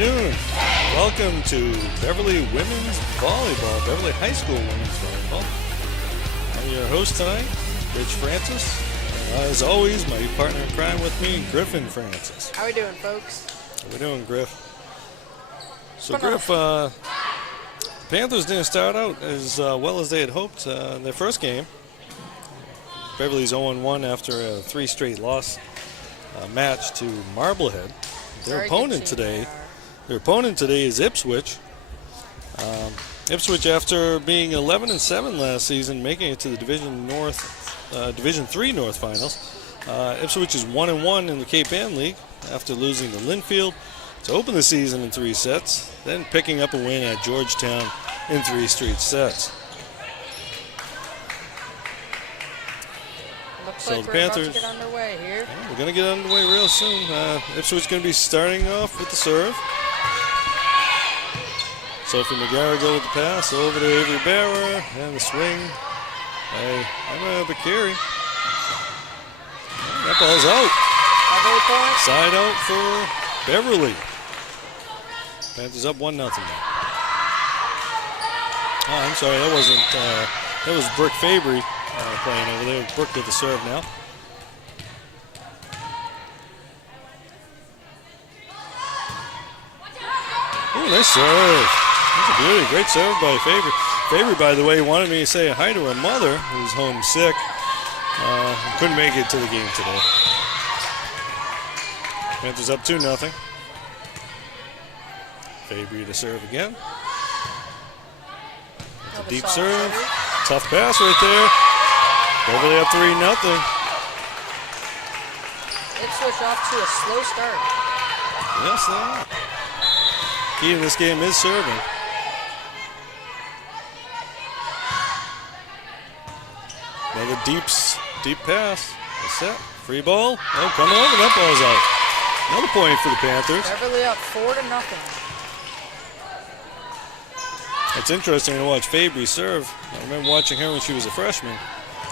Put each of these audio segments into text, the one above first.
afternoon. Welcome to Beverly Women's Volleyball, Beverly High School Women's Volleyball. I'm your host tonight, Rich Francis. As always, my partner in crime with me, Griffin Francis. How we doing, folks? How we doing, Griff? So, Griff, Panthers didn't start out as well as they had hoped in their first game. Beverly's 0-1 after a 3 straight loss match to Marblehead. Their opponent today is Ipswich. Ipswich, after being 11-7 last season, making it to the Division 3 North Finals. Ipswich is 1-1 in the Cape Ann League after losing to Linfield to open the season in 3 sets, then picking up a win at Georgetown in 3 straight sets. So the Panthers about to get underway here. We're going to get underway real soon. Ipswich going to be starting off with the serve. Sophie McGarrigle with the pass over to Avery Barrow, and the swing by Emma Bakiri. That ball's out. Side out for Beverly. Panthers up 1-0 now. Oh, I'm sorry, that was Brooke Fabry playing over there. Brooke with the serve now. Ooh, nice serve. That's a beauty. Great serve by Fabry. Fabry, by the way, wanted me to say hi to her mother, who's home sick. Couldn't make it to the game today. Panthers up 2-0. Fabry to serve again. That's a deep serve. Tough pass right there. Beverly up 3-0. Ipswich off to a slow start. Yes, they are. Key in this game is serving. Another deep pass. That's it. Free ball. Oh, coming over. That ball's out. Another point for the Panthers. Beverly up 4-0. It's interesting to watch Fabry serve. I remember watching her when she was a freshman.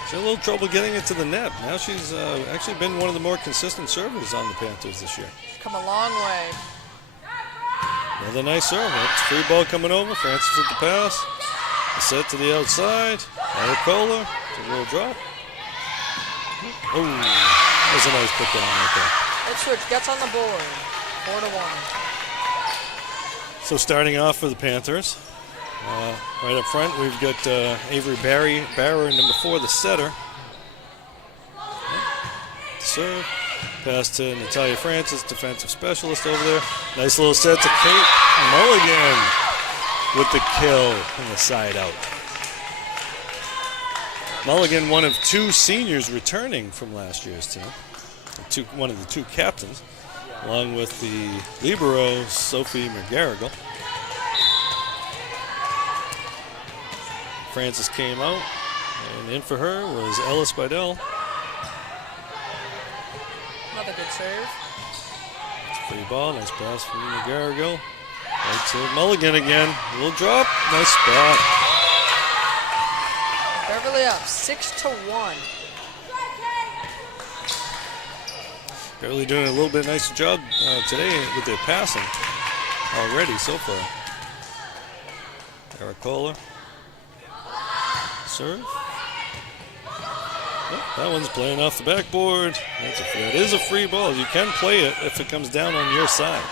She had a little trouble getting it to the net. Now she's actually been one of the more consistent servers on the Panthers this year. She's come a long way. Another nice serve. It's free ball coming over. Francis with the pass. A set to the outside. Aricola. A little drop. Oh, that was a nice put down right there. Ipswich gets on the board. 4-1. So starting off for the Panthers. Right up front, we've got Avery Barrow, number 4, the setter. Serve. Pass to Natalia Francis, defensive specialist over there. Nice little set to Kate Mulligan with the kill and the side out. Mulligan, one of 2 seniors returning from last year's team. One of the 2 captains, along with the libero, Sophie McGarrigle. Francis came out, and in for her was Ellis Bidell. Another good serve. It's a free ball, nice pass from McGarrigle. Right to Mulligan again. A little drop, nice spot. Beverly up 6-1. Beverly doing a little bit nicer job today with their passing already so far. Aricola. Serve. Oh, that one's playing off the backboard. That is a free ball. You can play it if it comes down on your side.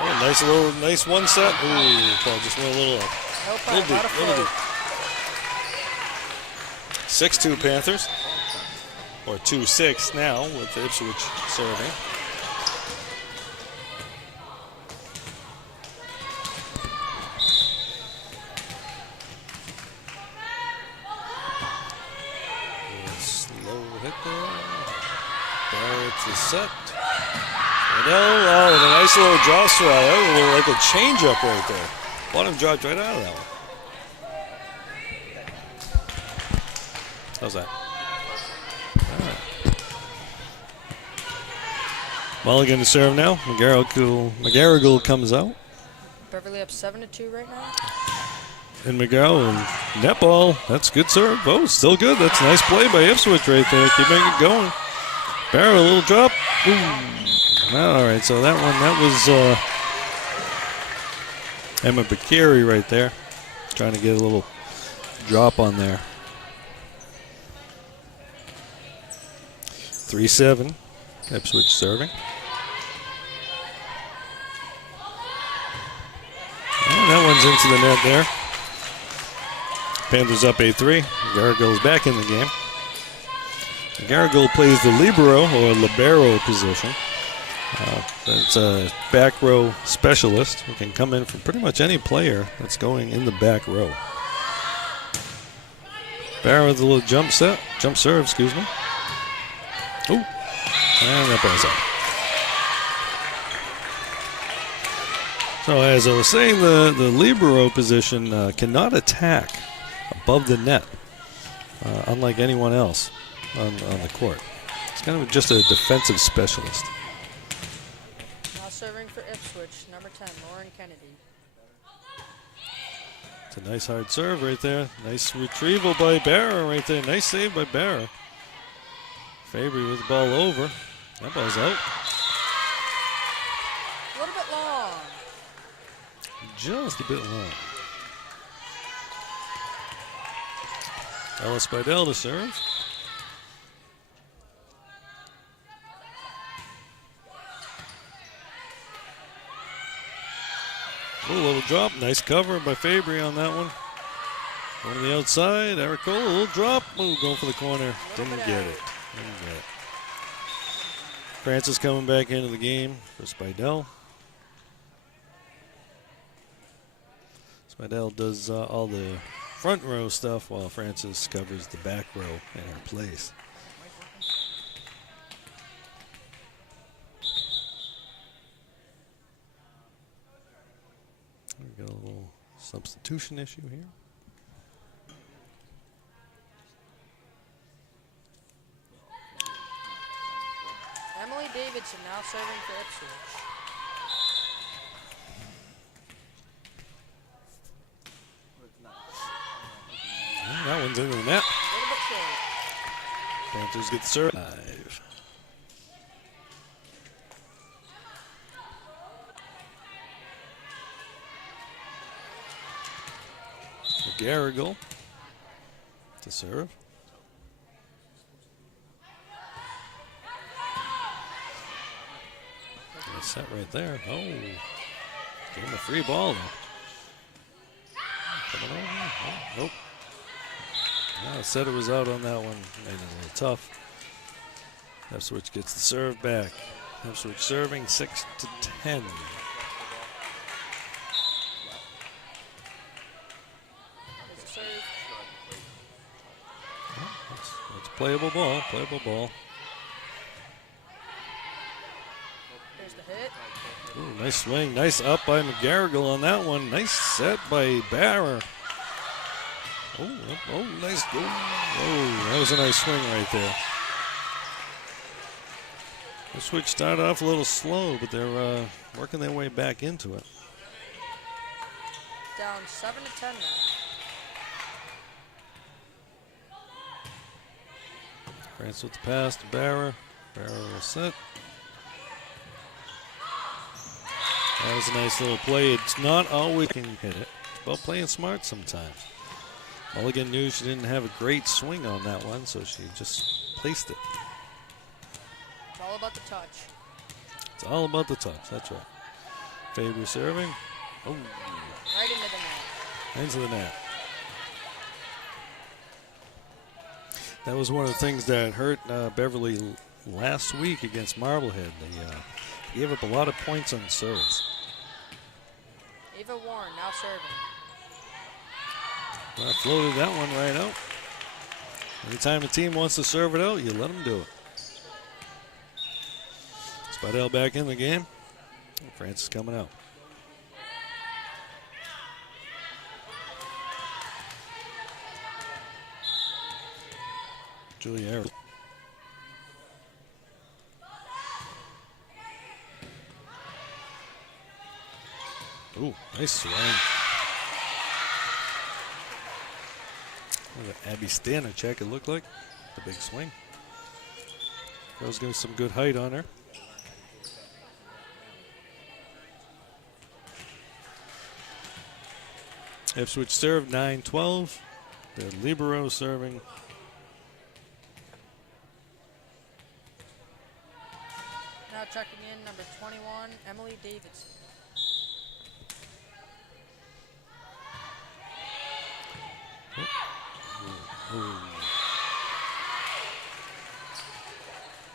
Oh, nice one set. Ooh, Paul just went a little deep. 6-2 Panthers, or 2-6 now with Ipswich serving. The set. Oh, with a nice little draw swell. That was like a change-up right there. Bottom dropped right out of that one. How's that? All right. Mulligan to serve now. McGarrigle comes out. Beverly up 7-2 right now. And McGarrigle, net ball. That's good serve. Oh, still good. That's a nice play by Ipswich right there. Keep making it going. Barrow, a little drop. Ooh. All right, so that Emma Bakiri right there, trying to get a little drop on there. 3-7, Ipswich serving. And that one's into the net there. Panthers up 8-3. Garrigo's back in the game. Garrigo plays the libero or libero position. That's a back row specialist who can come in for pretty much any player that's going in the back row. Barrow with a little jump serve, excuse me. Ooh, and that ball's out. So as I was saying, the libero position cannot attack above the net, unlike anyone else on the court. It's kind of just a defensive specialist. Now serving for Ipswich, number 10, Lauren Kennedy. It's a nice hard serve right there. Nice retrieval by Barra right there. Nice save by Barra. Fabry with the ball over. That ball's out. A little bit long. Just a bit long. Ella Spidell to serve. A little drop. Nice cover by Fabry on that one. Going to the outside. Ericola, a little drop. Ooh, going for the corner. Didn't get it. Francis coming back into the game for Spidell. Spidell does all the front row stuff while Francis covers the back row in her place. We got a little substitution issue here. Emily Davidson now serving for Ipswich. And that one's into the net. A little bit short. Panthers get the serve. 5. Garrigle to serve. Set right there. Oh, give him a free ball. Coming over. Oh, nope. No, setter was out on that one. Made it a little tough. Ipswich gets the serve back. Ipswich serving 6-10. There's a serve. Oh, it's playable ball. Playable ball. There's the hit. Ooh, nice swing. Nice up by McGarrigle on that one. Nice set by Barra. Oh, nice. Oh, that was a nice swing right there. The switch started off a little slow, but they're working their way back into it. Down 7-10 now. France with the pass to Barra. Barra will set. That was a nice little play. It's not always can hit it. It's about playing smart sometimes. Mulligan knew she didn't have a great swing on that one, so she just placed it. It's all about the touch. It's all about the touch, that's right. Fabry serving. Oh, Right into the net. into the net. That was one of the things that hurt Beverly last week against Marblehead. They gave up a lot of points on serves. Ava Warren now serving. Well, floated that one right out. Anytime the team wants to serve it out, you let them do it. Spidell back in the game. Francis coming out. Julia Harris. Ooh, nice swing. Abby Stanachek, it looked like. The big swing. Girl's getting some good height on her. Ipswich serve 9-12. The libero serving. Now checking in, number 21, Emily Davidson.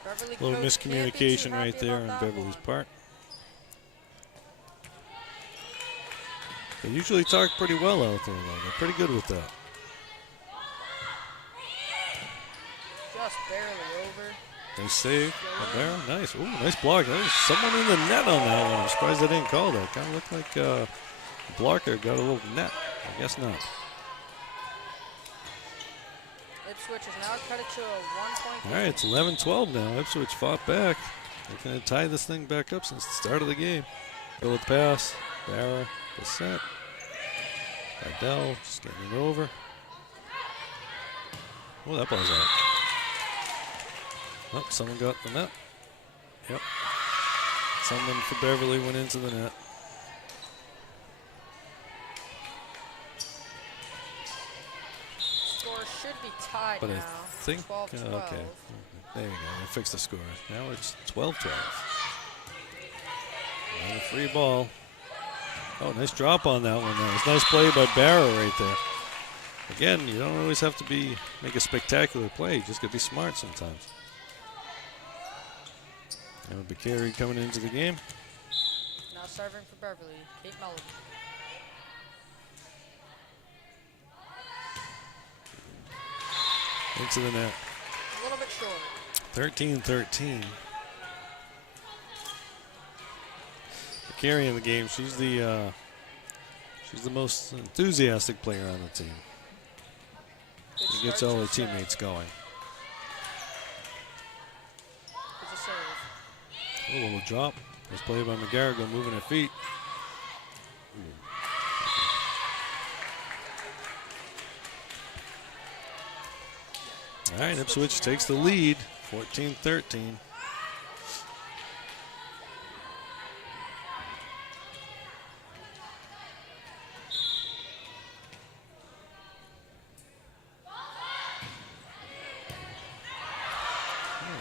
Beverly A little coach can't be too miscommunication happy right there on about that Beverly's one. part. They usually talk pretty well out there, though. They're pretty good with that. Just barely over. Nice save. Rivera, nice. Ooh, nice block. There's someone in the net on that one. I'm surprised they didn't call that. Kind of looked like the blocker got a little net. I guess not. Ipswich has now cut it to a 1-point All game. right, it's 11-12 now. Ipswich fought back. They're going to tie this thing back up since the start of the game. Go with the pass. Barra, the set. Adele just getting it over. Oh, that ball's out. Oh, someone got the net. Yep. Someone for Beverly went into the net. Score should be tied But now. I think, 12-12. okay. There you go. They fixed the score. Now it's 12-12. And a free ball. Oh, nice drop on that one. That was nice play by Barra right there. Again, you don't always have to make a spectacular play. You just got to be smart sometimes. And Bakary coming into the game. Now serving for Beverly, Kate Melody. Into the net. A little bit short. 13-13. Bakary in the game. She's the most enthusiastic player on the team. Good She gets start all to her the set. teammates going. It's a serve. A little drop. Nice play by McGarrigle moving her feet. All right, Ipswich takes the lead, 14-13.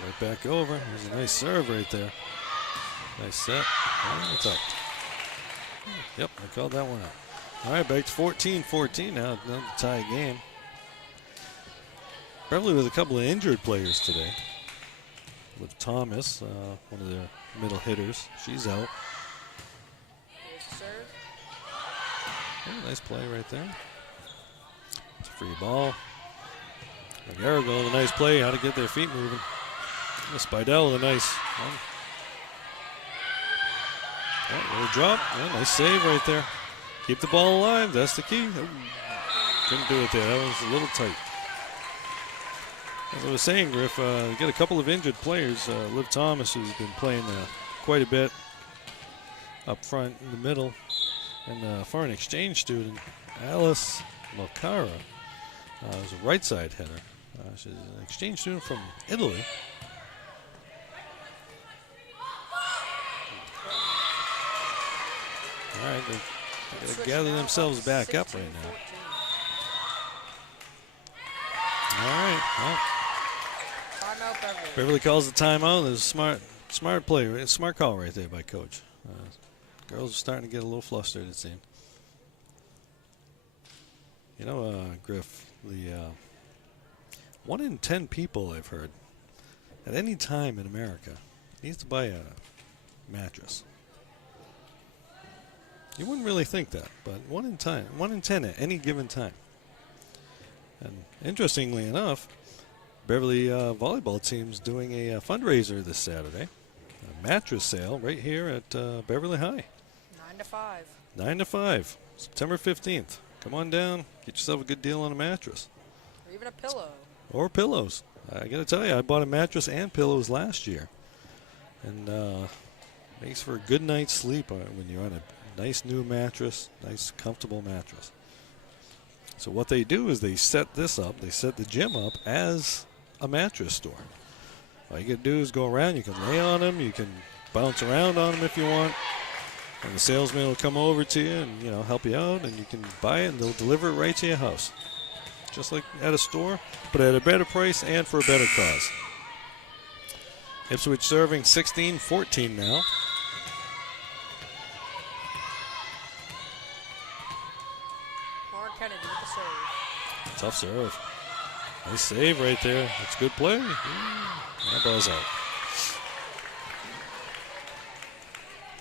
Right back over. There's a nice serve right there. Nice set. And it's up. Yep, I called that one out. All right, back to 14-14 now. Another tie game. Beverly with a couple of injured players today. With Thomas, one of their middle hitters. She's out. Here's the serve. Oh, nice play right there. It's a free ball. McGarrigle with a nice play. How to get their feet moving. Spidell with a nice one. Oh, little drop. Yeah, nice save right there. Keep the ball alive. That's the key. Oh, couldn't do it there. That was a little tight. As I was saying, Griff, we got a couple of injured players. Liv Thomas, who's been playing quite a bit up front in the middle. And foreign exchange student, Alice Malcara, is a right side hitter. She's an exchange student from Italy. All right, they've got to gather themselves back up right now. All right, well, Timeout Beverly. Beverly calls the timeout. There's a smart play, a smart call right there by Coach. Girls are starting to get a little flustered, it seems. You know, Griff, the 1 in 10 people I've heard at any time in America needs to buy a mattress. You wouldn't really think that, but 1 in 10 at any given time. And interestingly enough, Beverly volleyball team's doing a fundraiser this Saturday, a mattress sale right here at Beverly High. 9 to 5. 9 to 5, September 15th. Come on down, get yourself a good deal on a mattress. Or even a pillow. Or pillows. I got to tell you, I bought a mattress and pillows last year. And makes for a good night's sleep when you're on a nice new mattress, nice comfortable mattress. So what they do is they set this up, they set the gym up as a mattress store. All you got to do is go around, you can lay on them, you can bounce around on them if you want. And the salesman will come over to you and, help you out, and you can buy it, and they'll deliver it right to your house. Just like at a store, but at a better price and for a better cause. Ipswich serving 16-14 now. Lauren Kennedy with the serve. Tough serve. Nice save right there. That's good play. That ball's out.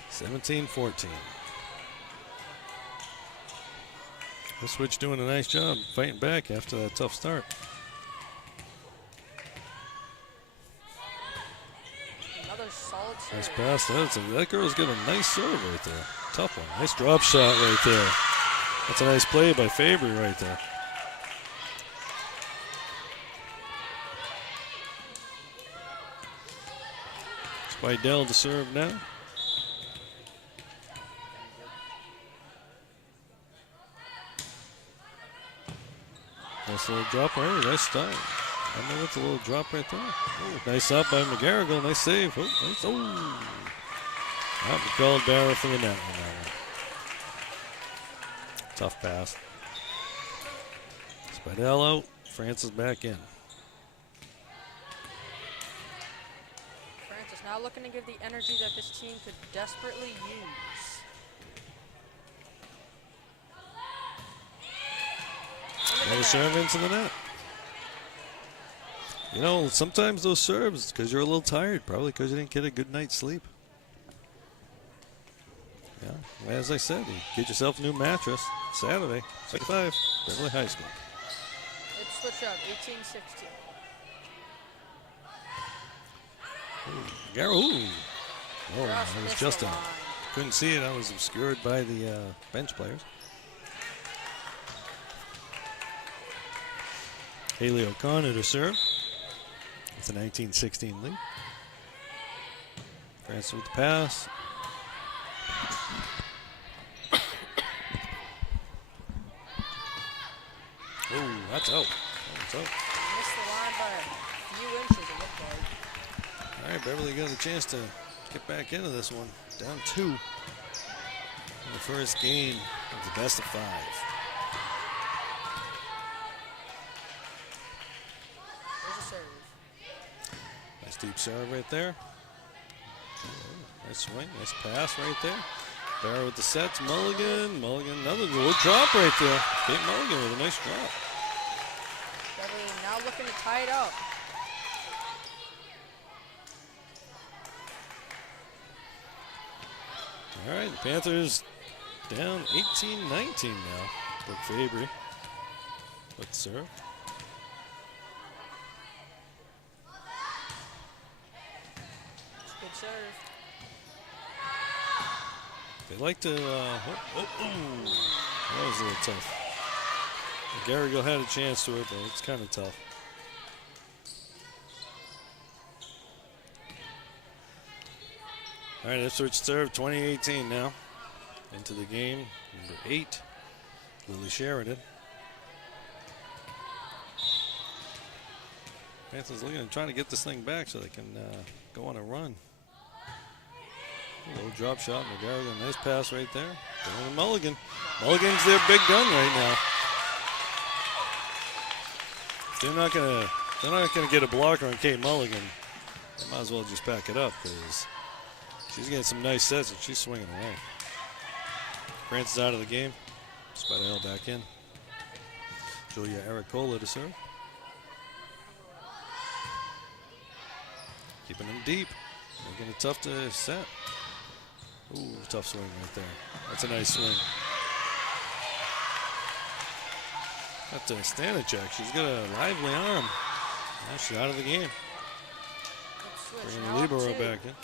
17-14. Ipswich doing a nice job fighting back after that tough start. Another solid serve. Nice pass. That girl's got a nice serve right there. Tough one. Nice drop shot right there. That's a nice play by Fabry right there. Spidell to serve now. Nice little drop right. Nice start. I know what's a little drop right there. Ooh, nice up by McGarrigle. Nice save. Oh, nice. Oh. Called Barra for the net on that one. Tough pass. Spidell out. Francis back in. Francis now looking to give the energy that this team could desperately use. Another serve into the net. Sometimes those serves, because you're a little tired, probably because you didn't get a good night's sleep. Yeah, as I said, you get yourself a new mattress Saturday, 65, Beverly High School. Ipswich up, 18-16. Ooh. Oh, Just I was missed just the out. line. Couldn't see it. I was obscured by the bench players. Haley O'Connor to serve. It's a 19-16 lead. Francis with the pass. Oh, that's out. That's out. Missed the line by a few inches, it looked like. All right, Beverly got a chance to get back into this one. Down 2 in the first game of the best of 5. There's a serve. Nice deep serve right there. Nice swing, nice pass right there. Barra with the sets, Mulligan, another little drop right there. Kate Mulligan with a nice drop. Beverly now looking to tie it up. All right, the Panthers down 18-19 now. Brooke Fabry with the serve. Good serve. They like to, that was a little tough. Garrigle had a chance to it, but it's kind of tough. All right, Ipswich serve 2018 now. Into the game, number 8, Lily Sheridan. Panthers looking and trying to get this thing back so they can go on a run. A little drop shot, McGarrigle, nice pass right there. Going to Mulligan. Mulligan's their big gun right now. If they're not gonna get a blocker on Kate Mulligan, they might as well just back it up because she's getting some nice sets and she's swinging away. Francis out of the game. Spidell back in. Julia Ericola to serve. Keeping them deep. Making it tough to set. Ooh, tough swing right there. That's a nice swing. Got to Stanachek. She's got a lively arm. Now she's out of the game. Bringing the libero back in.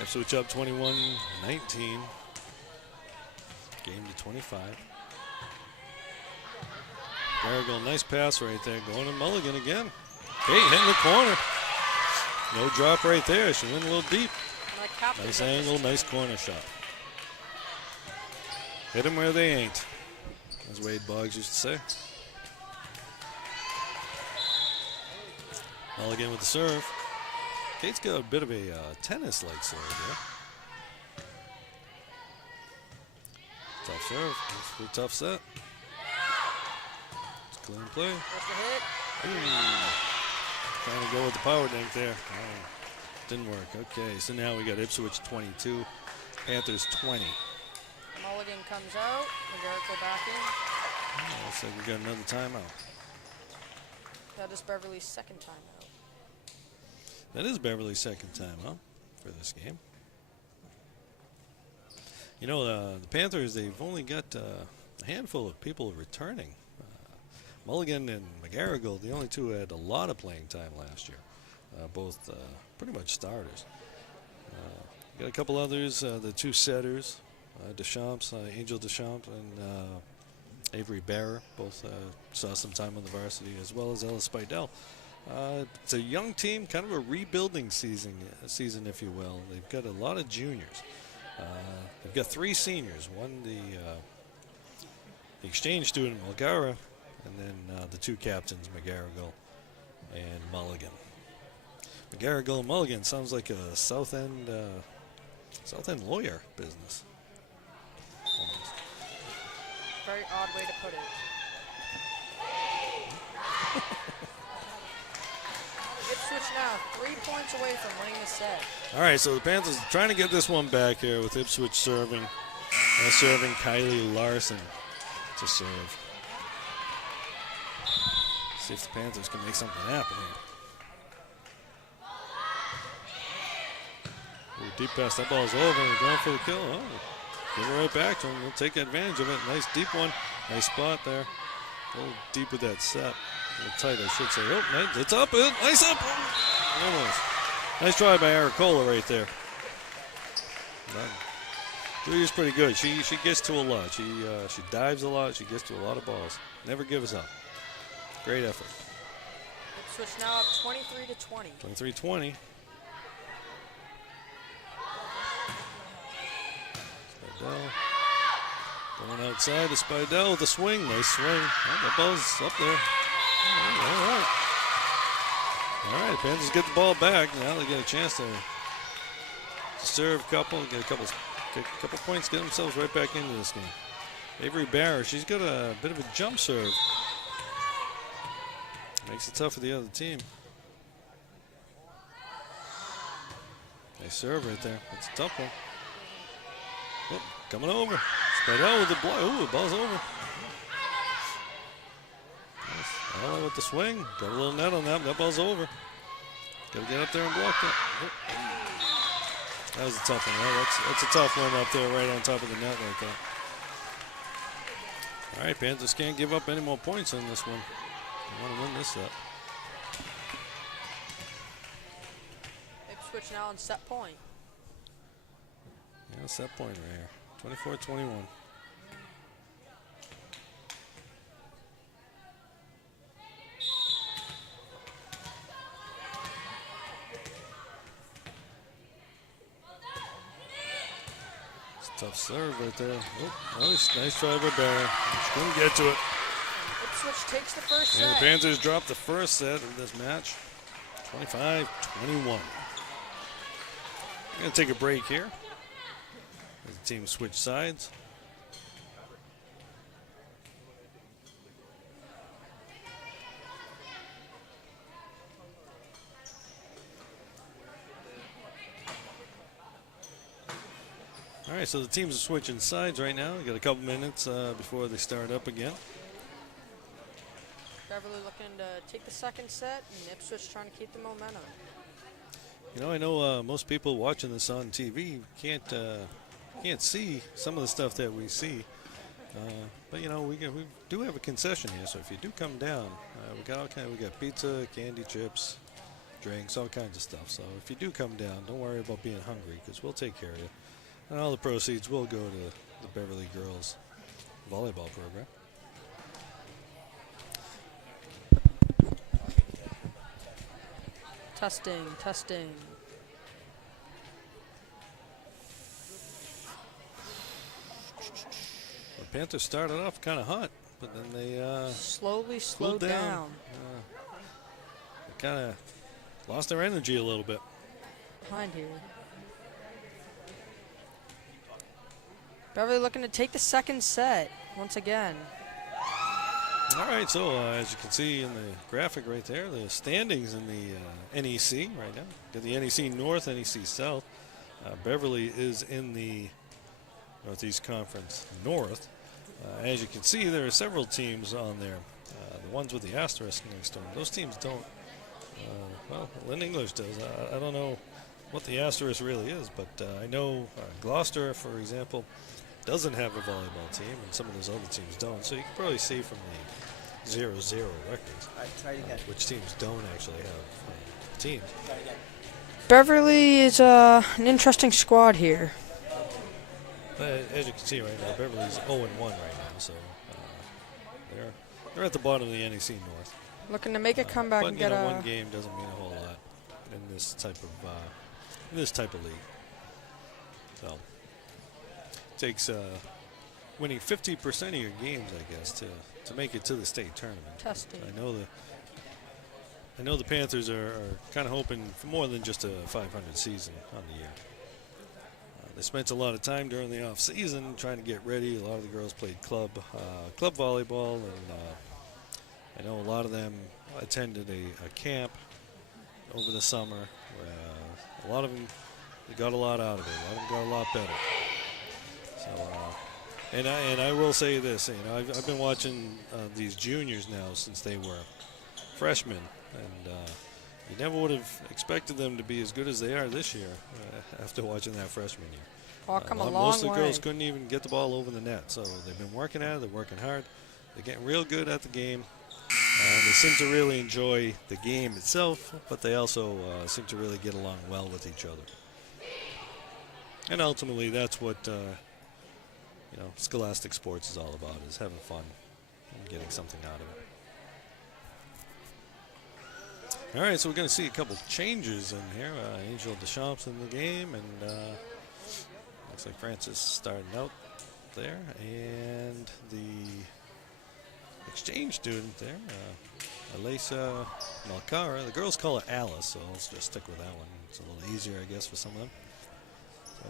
Ipswich up 21-19. Game to 25. Garrigle, nice pass right there. Going to Mulligan again. Kate hitting the corner. No drop right there. She went a little deep. Nice angle, nice corner shot. Hit them where they ain't, as Wade Boggs used to say. Mulligan with the serve. Kate's got a bit of a tennis-like serve here. Tough serve. That's a tough set. It's clean play. There's the hit. Trying to go with the power dink there. Oh, didn't work. Okay, so now we got Ipswich 22, Panthers 20. Mulligan comes out. McGarrick back in. Oh, looks like we got another timeout. That is Beverly's second timeout. That is Beverly's second timeout for this game. You know, the Panthers, they've only got a handful of people returning. Mulligan and McGarrigle, the only two who had a lot of playing time last year. Both pretty much starters. Got a couple others, the two setters, Deschamps, Angel Deschamps, and Avery Barrer, both saw some time on the varsity, as well as Ellis Spidell. It's a young team, kind of a rebuilding season, if you will. They've got a lot of juniors. They've got 3 seniors, one the exchange student, Mulgara, and then the 2 captains, McGarrigle and Mulligan. McGarrigle and Mulligan sounds like a South End lawyer business. Almost. Very odd way to put it. Ipswich now 3 points away from winning the set. All right, so the Panthers are trying to get this one back here with Ipswich serving. Serving Kylie Larson to serve. See if the Panthers can make something happen here. Ooh, deep pass, that ball's over. We're going for the kill. Oh, give it right back to him. We'll take advantage of it. Nice deep one. Nice spot there. A little deep with that set. A little tight, I should say. Oh, nice. It's up. Nice up. Almost. Nice try by Aracola right there. Julia's pretty good. She gets to a lot. She dives a lot. She gets to a lot of balls. Never gives up. Great effort. Ipswich now up 23-20. 23-20. Spidell. Going outside to Spidell with a swing. Nice swing. Oh, that ball's up there. All right. All right, Panthers get the ball back. Now they get a chance to serve a couple, get a couple points, get themselves right back into this game. Avery Barrer, she's got a bit of a jump serve. Makes it tough for the other team. Nice serve right there. That's a tough one. Oh, coming over. Spidell with the block. Ooh, the ball's over. Nice. Ella with the swing. Got a little net on that. That ball's over. Got to get up there and block that. Oh. That was a tough one, right? That's a tough one up there right on top of the net like that. All right, Panthers can't give up any more points on this one. They want to win this set. Ipswich now on set point. Yeah, set point right here. 24-21. Tough serve right there. Oh, nice try by Barry. Just couldn't get to it. Ipswich takes the first And set. the Panthers drop the first set of this match. 25-21. We're going to take a break here. As the team switch sides. All right, so the teams are switching sides right now. We got a couple minutes before they start up again. Beverly looking to take the second set, and Ipswich trying to keep the momentum. You know, I know most people watching this on TV can't see some of the stuff that we see, but you know we do have a concession here. So if you do come down, we got pizza, candy, chips, drinks, all kinds of stuff. So if you do come down, don't worry about being hungry because we'll take care of you. And all the proceeds will go to the Beverly Girls volleyball program. Testing, testing. The Panthers started off kind of hot, but then they slowly slowed down. They kind of lost their energy a little bit. behind here. Beverly looking to take the second set once again. All right, so as you can see in the graphic right there, the standings in the NEC right now. Got the NEC North, NEC South. Beverly is in the Northeast Conference North. As you can see, there are several teams on there. The ones with the asterisk next to them, those teams don't. Well, Lynn English does. I don't know what the asterisk really is, but I know Gloucester, for example, doesn't have a volleyball team, and some of those other teams don't. So you can probably see from the 0-0 records which teams don't actually have teams. Beverly is an interesting squad here. But as you can see right now, Beverly's 0-1 right now, so they're at the bottom of the NEC North. Looking to make a comeback But and get a one game doesn't mean a whole lot in this type of league. So it takes winning 50% of your games, I guess, to make it to the state tournament. testing. I know the Panthers are kind of hoping for more than just a 500 season on the year. They spent a lot of time during the off season trying to get ready. A lot of the girls played club volleyball, and I know a lot of them attended a camp over the summer. A lot of them got a lot out of it. A lot of them got a lot better. So, and I will say this, I've been watching these juniors now since they were freshmen, and you never would have expected them to be as good as they are this year after watching that freshman year. Come a long most of the way. girls couldn't even get the ball over the net, so they've been working at it. They're working hard. They're getting real good at the game. They seem to really enjoy the game itself, but they also seem to really get along well with each other. And ultimately, that's what scholastic sports is all about: is having fun and getting something out of it. All right, so we're going to see a couple changes in here. Angel Deschamps in the game, and looks like Francis starting out there, and the exchange student there, Alisa Malcara. The girls call her Alice, so let's just stick with that one. It's a little easier, I guess, for some of them. So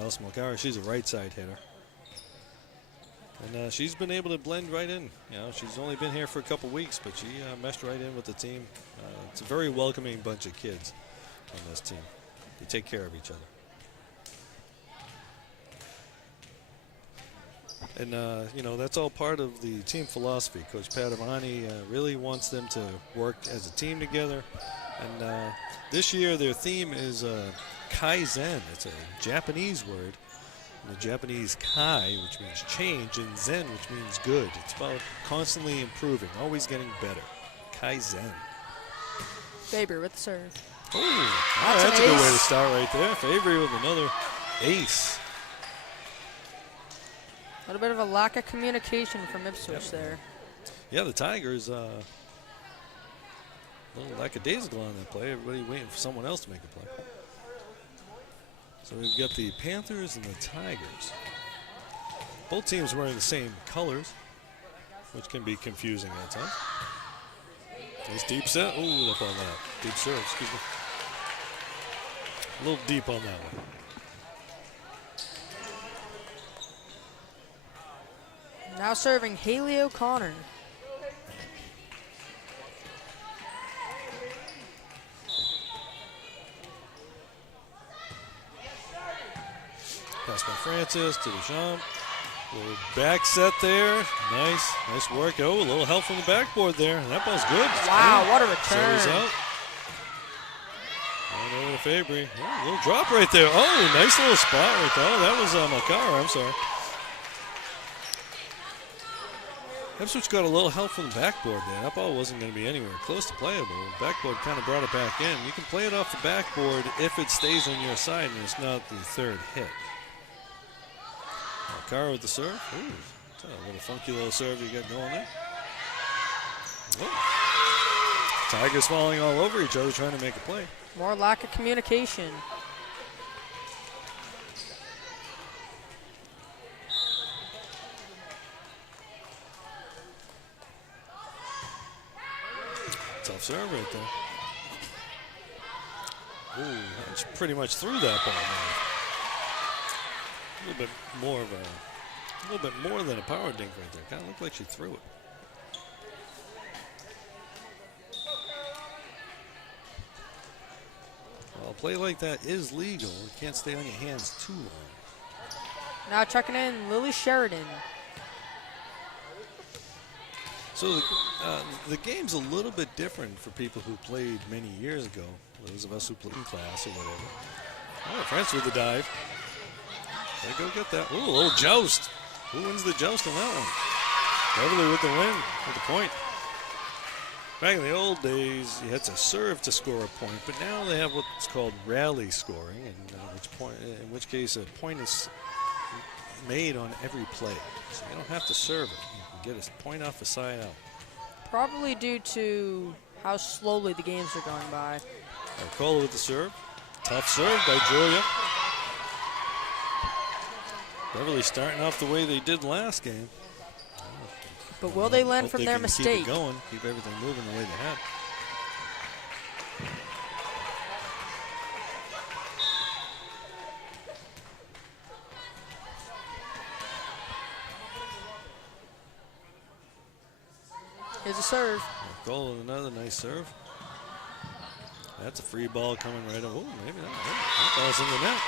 Alice Malcara, she's a right side hitter. And she's been able to blend right in. She's only been here for a couple weeks, but she meshed right in with the team. It's a very welcoming bunch of kids on this team. They take care of each other. And, that's all part of the team philosophy. Coach Padavani really wants them to work as a team together. And this year their theme is Kaizen. It's a Japanese word. And the Japanese Kai, which means change, and Zen, which means good. It's about constantly improving, always getting better. Kaizen. Faber with the serve. Oh, that's a good way to start right there. Favory with another ace. A little bit of a lack of communication from Ipswich there. Yeah, the Tigers, a little lackadaisical on that play. Everybody waiting for someone else to make a play. So we've got the Panthers and the Tigers. Both teams wearing the same colors, which can be confusing at times. Nice deep set. Ooh, up on that. Deep serve, excuse me. A little deep on that one. Now serving Haley O'Connor. Pass by Francis to Deschamps. Little back set there. Nice work. Oh, a little help from the backboard there. That ball's good. Wow, what a return. Serves out. And over to Fabry. Oh, a little drop right there. Oh, nice little spot right there. Oh, that was Malcara, I'm sorry. Ipswich got a little help from the backboard there. That ball wasn't going to be anywhere close to playable. The backboard kind of brought it back in. You can play it off the backboard if it stays on your side and it's not the third hit. Malcara with the serve. Ooh, that's a little funky little serve you got going there. Whoa. Tigers falling all over each other trying to make a play. More lack of communication. Tough serve right there. Ooh, she pretty much threw that ball now. A little bit more than a power dink right there. Kind of looked like she threw it. Well, a play like that is legal. You can't stay on your hands too long. Now checking in, Lily Sheridan. So the game's a little bit different for people who played many years ago. Those of us who played in class or whatever. Oh, France with the dive. They go get that. Ooh, a little joust. Who wins the joust on that one? Beverly with the win, with the point. Back in the old days, you had to serve to score a point, but now they have what's called rally scoring, in which case a point is made on every play. So you don't have to serve it. You can get a point off the side out. Probably due to how slowly the games are going by. Arcola with the serve. Tough serve by Julia. Beverly starting off the way they did last game. But will they learn from their mistake? Keep it going, keep everything moving the way they have. Here's a serve. Goal with another nice serve. That's a free ball coming right up. Oh, maybe that ball's in the net.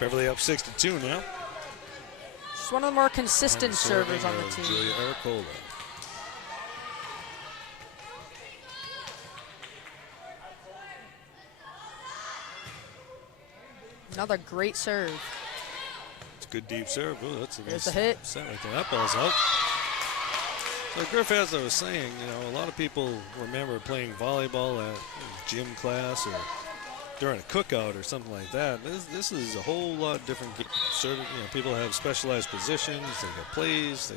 Beverly up 6-2 now. She's one of the more consistent servers on the team. Julia Arcola. Another great serve. It's a good deep serve. Oh, that's a nice hit. set right there. That ball's out. So Griff, as I was saying, a lot of people remember playing volleyball at gym class or during a cookout or something like that. This is a whole lot different. People have specialized positions. They got plays.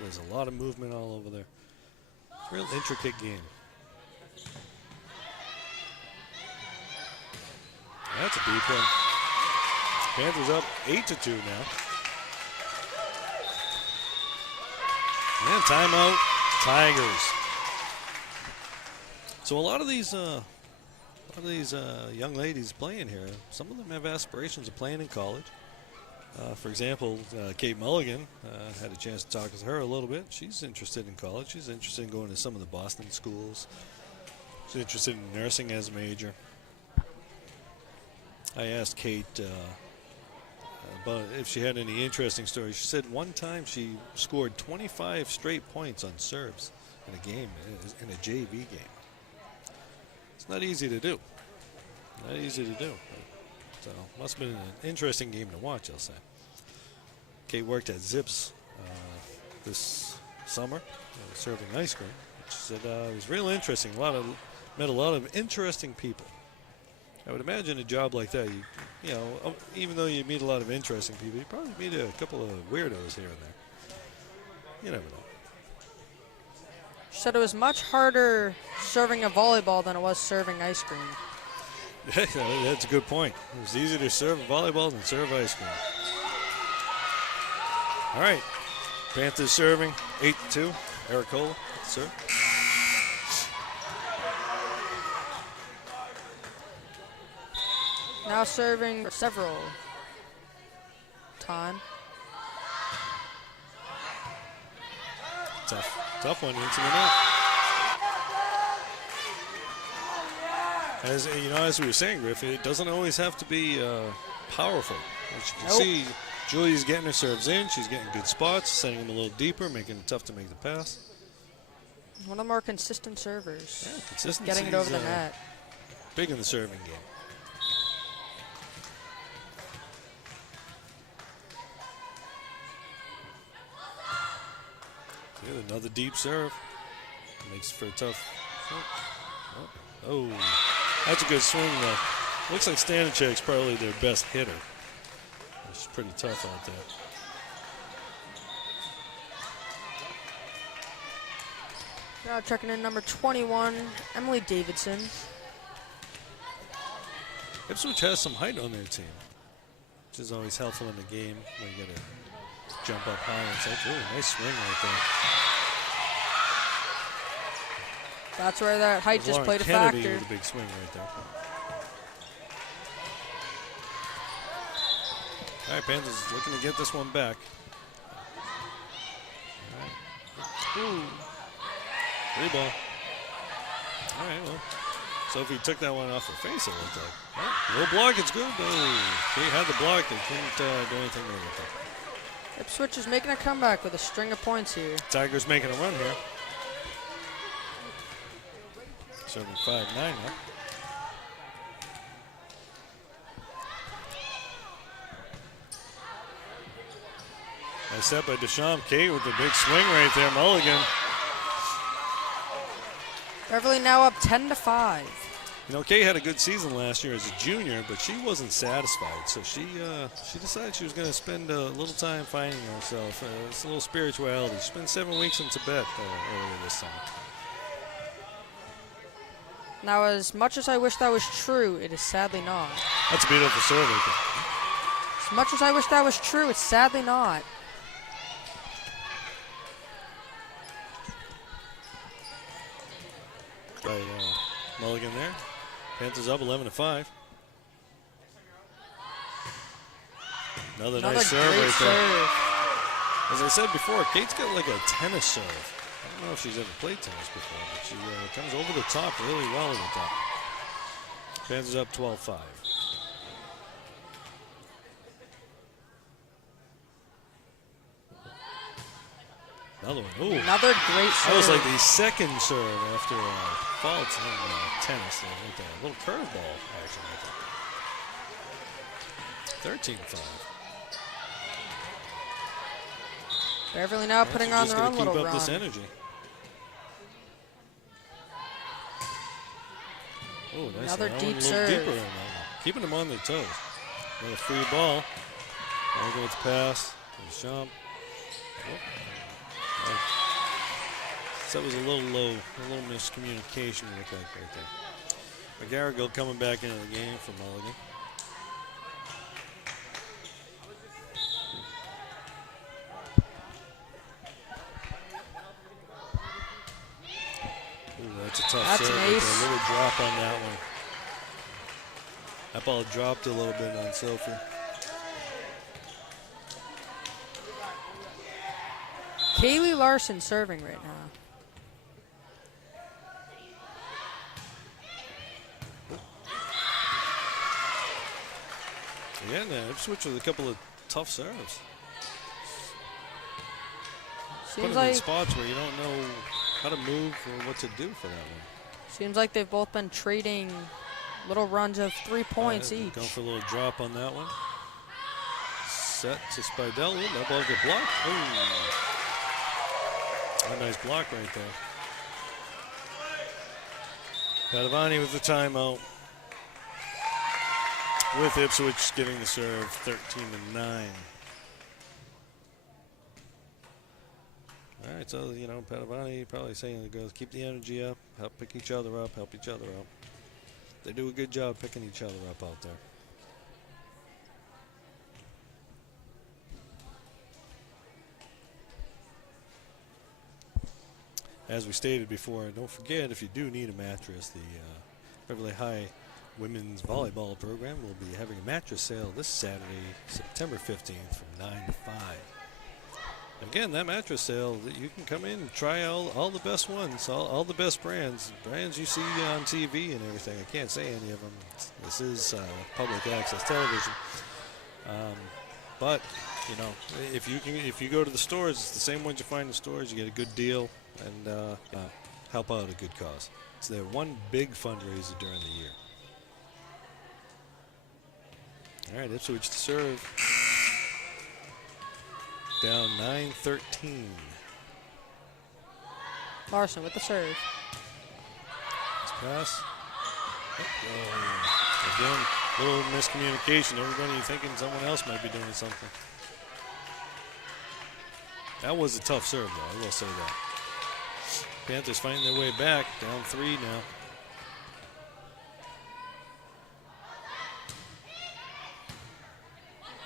There's a lot of movement all over there. It's a real intricate game. That's a deep one. Panthers up 8-2 now. And timeout, Tigers. So a lot of these young ladies playing here, some of them have aspirations of playing in college. For example, Kate Mulligan, had a chance to talk with her a little bit. She's interested in college. She's interested in going to some of the Boston schools. She's interested in nursing as a major. I asked Kate about if she had any interesting stories. She said one time she scored 25 straight points on serves in a game, in a JV game. It's not easy to do. Not easy to do. So must have been an interesting game to watch, I'll say. Kate worked at Zips this summer, serving ice cream. She said it was real interesting. Met a lot of interesting people. I would imagine a job like that, even though you meet a lot of interesting people, you probably meet a couple of weirdos here and there. You never know. She said it was much harder serving a volleyball than it was serving ice cream. That's a good point. It was easier to serve a volleyball than serve ice cream. All right. Panthers serving 8-2. Arcola, serve. Now serving for several time. Tough one into the net. As we were saying, Griff, it doesn't always have to be powerful. As you can see, Julia's getting her serves in. She's getting good spots, sending them a little deeper, making it tough to make the pass. One of the more consistent servers. Yeah, consistency. Getting it over the net. Big in the serving game. Another deep serve. Makes for a tough. Oh, that's a good swing, though. Looks like Stanachek's probably their best hitter. It's pretty tough out there. Now checking in number 21, Emily Davidson. Ipswich has some height on their team, which is always helpful in the game when you got to jump up high and such. Ooh, nice swing right there. That's where that height just Lauren played a Kennedy factor. with a big swing right there. All right, Panthers looking to get this one back. All right. Ooh. Three ball. All right, well, Sophie took that one off her face, it looked like. Oh, little block, it's good. Oh, she had the block. They couldn't do anything with it. Ipswich is making a comeback with a string of points here. Tigers making a run here. Serving 5-9 now. Nice set by Deschamps. Kate with a big swing right there. Mulligan. Beverly now up 10-5. You know, Kay had a good season last year as a junior, but she wasn't satisfied. So she decided she was going to spend a little time finding herself. It's a little spirituality. She spent 7 weeks in Tibet earlier this summer. Now, as much as I wish that was true, it is sadly not. That's a beautiful serve right there. As much as I wish that was true, it's sadly not. By Mulligan there. Panthers up 11-5. Another nice serve great right there. serve. As I said before, Kate's got like a tennis serve. I don't know if she's ever played tennis before, but she comes over the top really well at the top. Panthers up 12-5. Another one. Ooh. Another great serve. That was like the second serve after faults in tennis. Like a little curveball action right there. 13-5. Beverly now putting on their own little keep up run. this energy. Oh, nice. Another That deep one a little serve. deeper in that one. Keeping them on their toes. Another free ball. There goes the pass. Deschamps. So that was a little low, a little miscommunication with that right there. McGarrigle coming back into the game for Mulligan. Ooh, that's a tough serve. Nice. A little drop on that one. That ball dropped a little bit on Sophie. Kaylee Larson serving right now. Again, Ipswich with a couple of tough serves. Put Seems them in like spots where you don't know how to move or what to do for that one. seems like they've both been trading little runs of 3 points each. Going for a little drop on that one. Set to Spidell. Ooh, that ball get blocked. Ooh. A nice block right there. Padavani with the timeout. With Ipswich getting the serve, 13-9. All right, so, you know, Padavani probably saying to go keep the energy up, help pick each other up, help each other up. They do a good job picking each other up out there. As we stated before, don't forget, if you do need a mattress, the Beverly High Women's Volleyball program will be having a mattress sale this Saturday, September 15th from 9 to 5. Again, that mattress sale, you can come in and try all the best ones, all the best brands you see on TV and everything. I can't say any of them. This is public access television. But, you know, if you go to the stores, it's the same ones you find in the stores. You get a good deal and help out a good cause. It's their one big fundraiser during the year. All right, Ipswich to serve. Down 9-13. Larson with the serve. Nice pass. Again, a little miscommunication. Everybody thinking someone else might be doing something. That was a tough serve, though. I will say that. Panthers finding their way back. Down 3 now.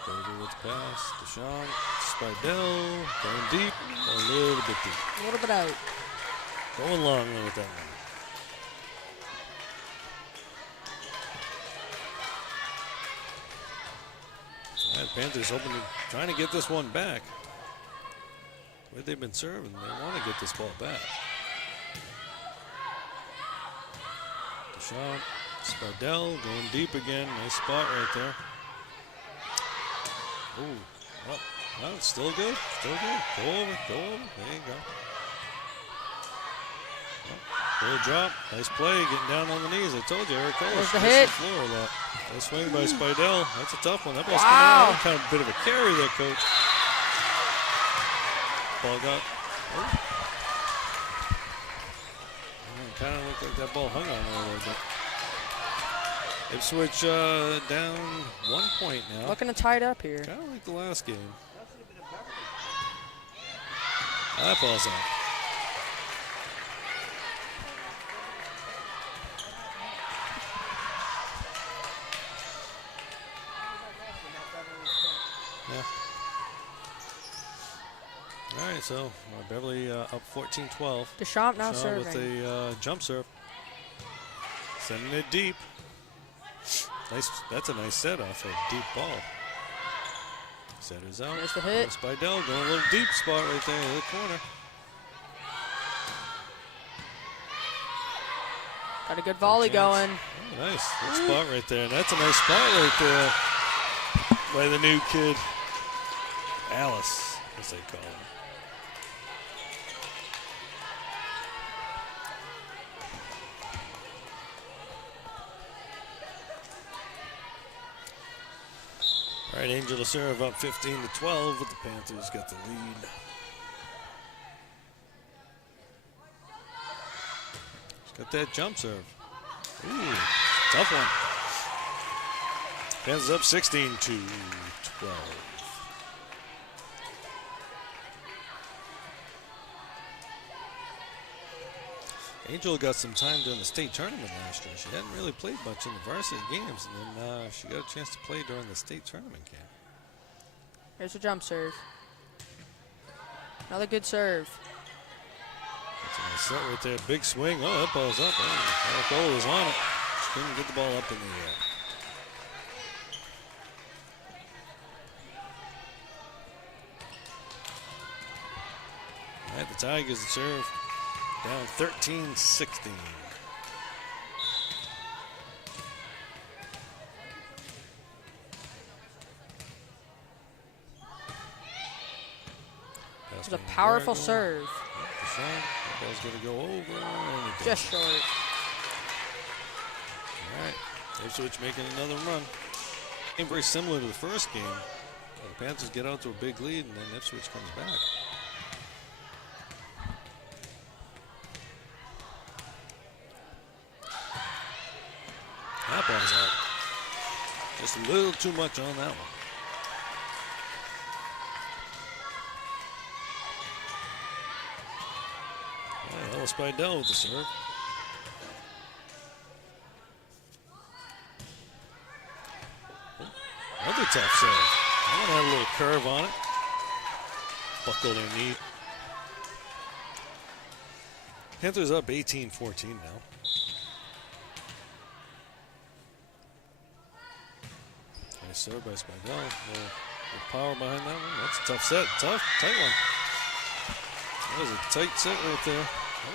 Berger with the pass. Deschamps. Spidell. Going deep. A little bit deep. A little bit out. Going long with that one. And Panthers trying to get this one back. Where they've been serving, they want to get this ball back. Deschamps, Spardell going deep again. Nice spot right there. Ooh, well, it's still good. Still good. Go over. There you go. Full drop. Nice play. Getting down on the knees. I told you, Eric Cole There's the hit. the floor a lot. Nice swing by Spidell. That's a tough one. That ball's coming out. Kind of a bit of a carry there, Coach. Ball got. Kind of looked like that ball hung on there a little bit. Ipswich down 1 point now. Looking to tie it up here. Kind of like the last game. That ball's out. Yeah. All right, so Beverly up 14-12. Deschamps now serving. With a jump serve. Sending it deep. Nice. That's a nice set off a deep ball. Setter's out. There's the hit. Spidell going a little deep spot right there in the corner. Got a good volley going. Oh, nice. Good spot right there. And that's a nice spot right there by the new kid, Alice, as they call him. All right, Angel to serve up 15-12, but the Panthers got the lead. She's got that jump serve. Ooh, tough one. Panthers up 16-12. Angel got some time during the state tournament last year. She hadn't really played much in the varsity games, and then she got a chance to play during the state tournament game. Here's a jump serve. Another good serve. That's a nice set right there. Big swing. Oh, that ball's up. Oh, Cole was on it. She couldn't get the ball up in the air. All right, the Tigers serve. Down 13-16. It's a powerful serve. That ball's going to go over. Just short. All right. Ipswich making another run. Game very similar to the first game. The Panthers get out to a big lead, and then Ipswich comes back. That ball's out. Just a little too much on that one. Yeah, Ellis Spidell with the serve. Another tough serve. That one had a little curve on it. Buckled their knee. Panthers up 18-14 now. Nice serve by Spidell. A little power behind that one. That's a tough set. Tough, tight one. That was a tight set right there. I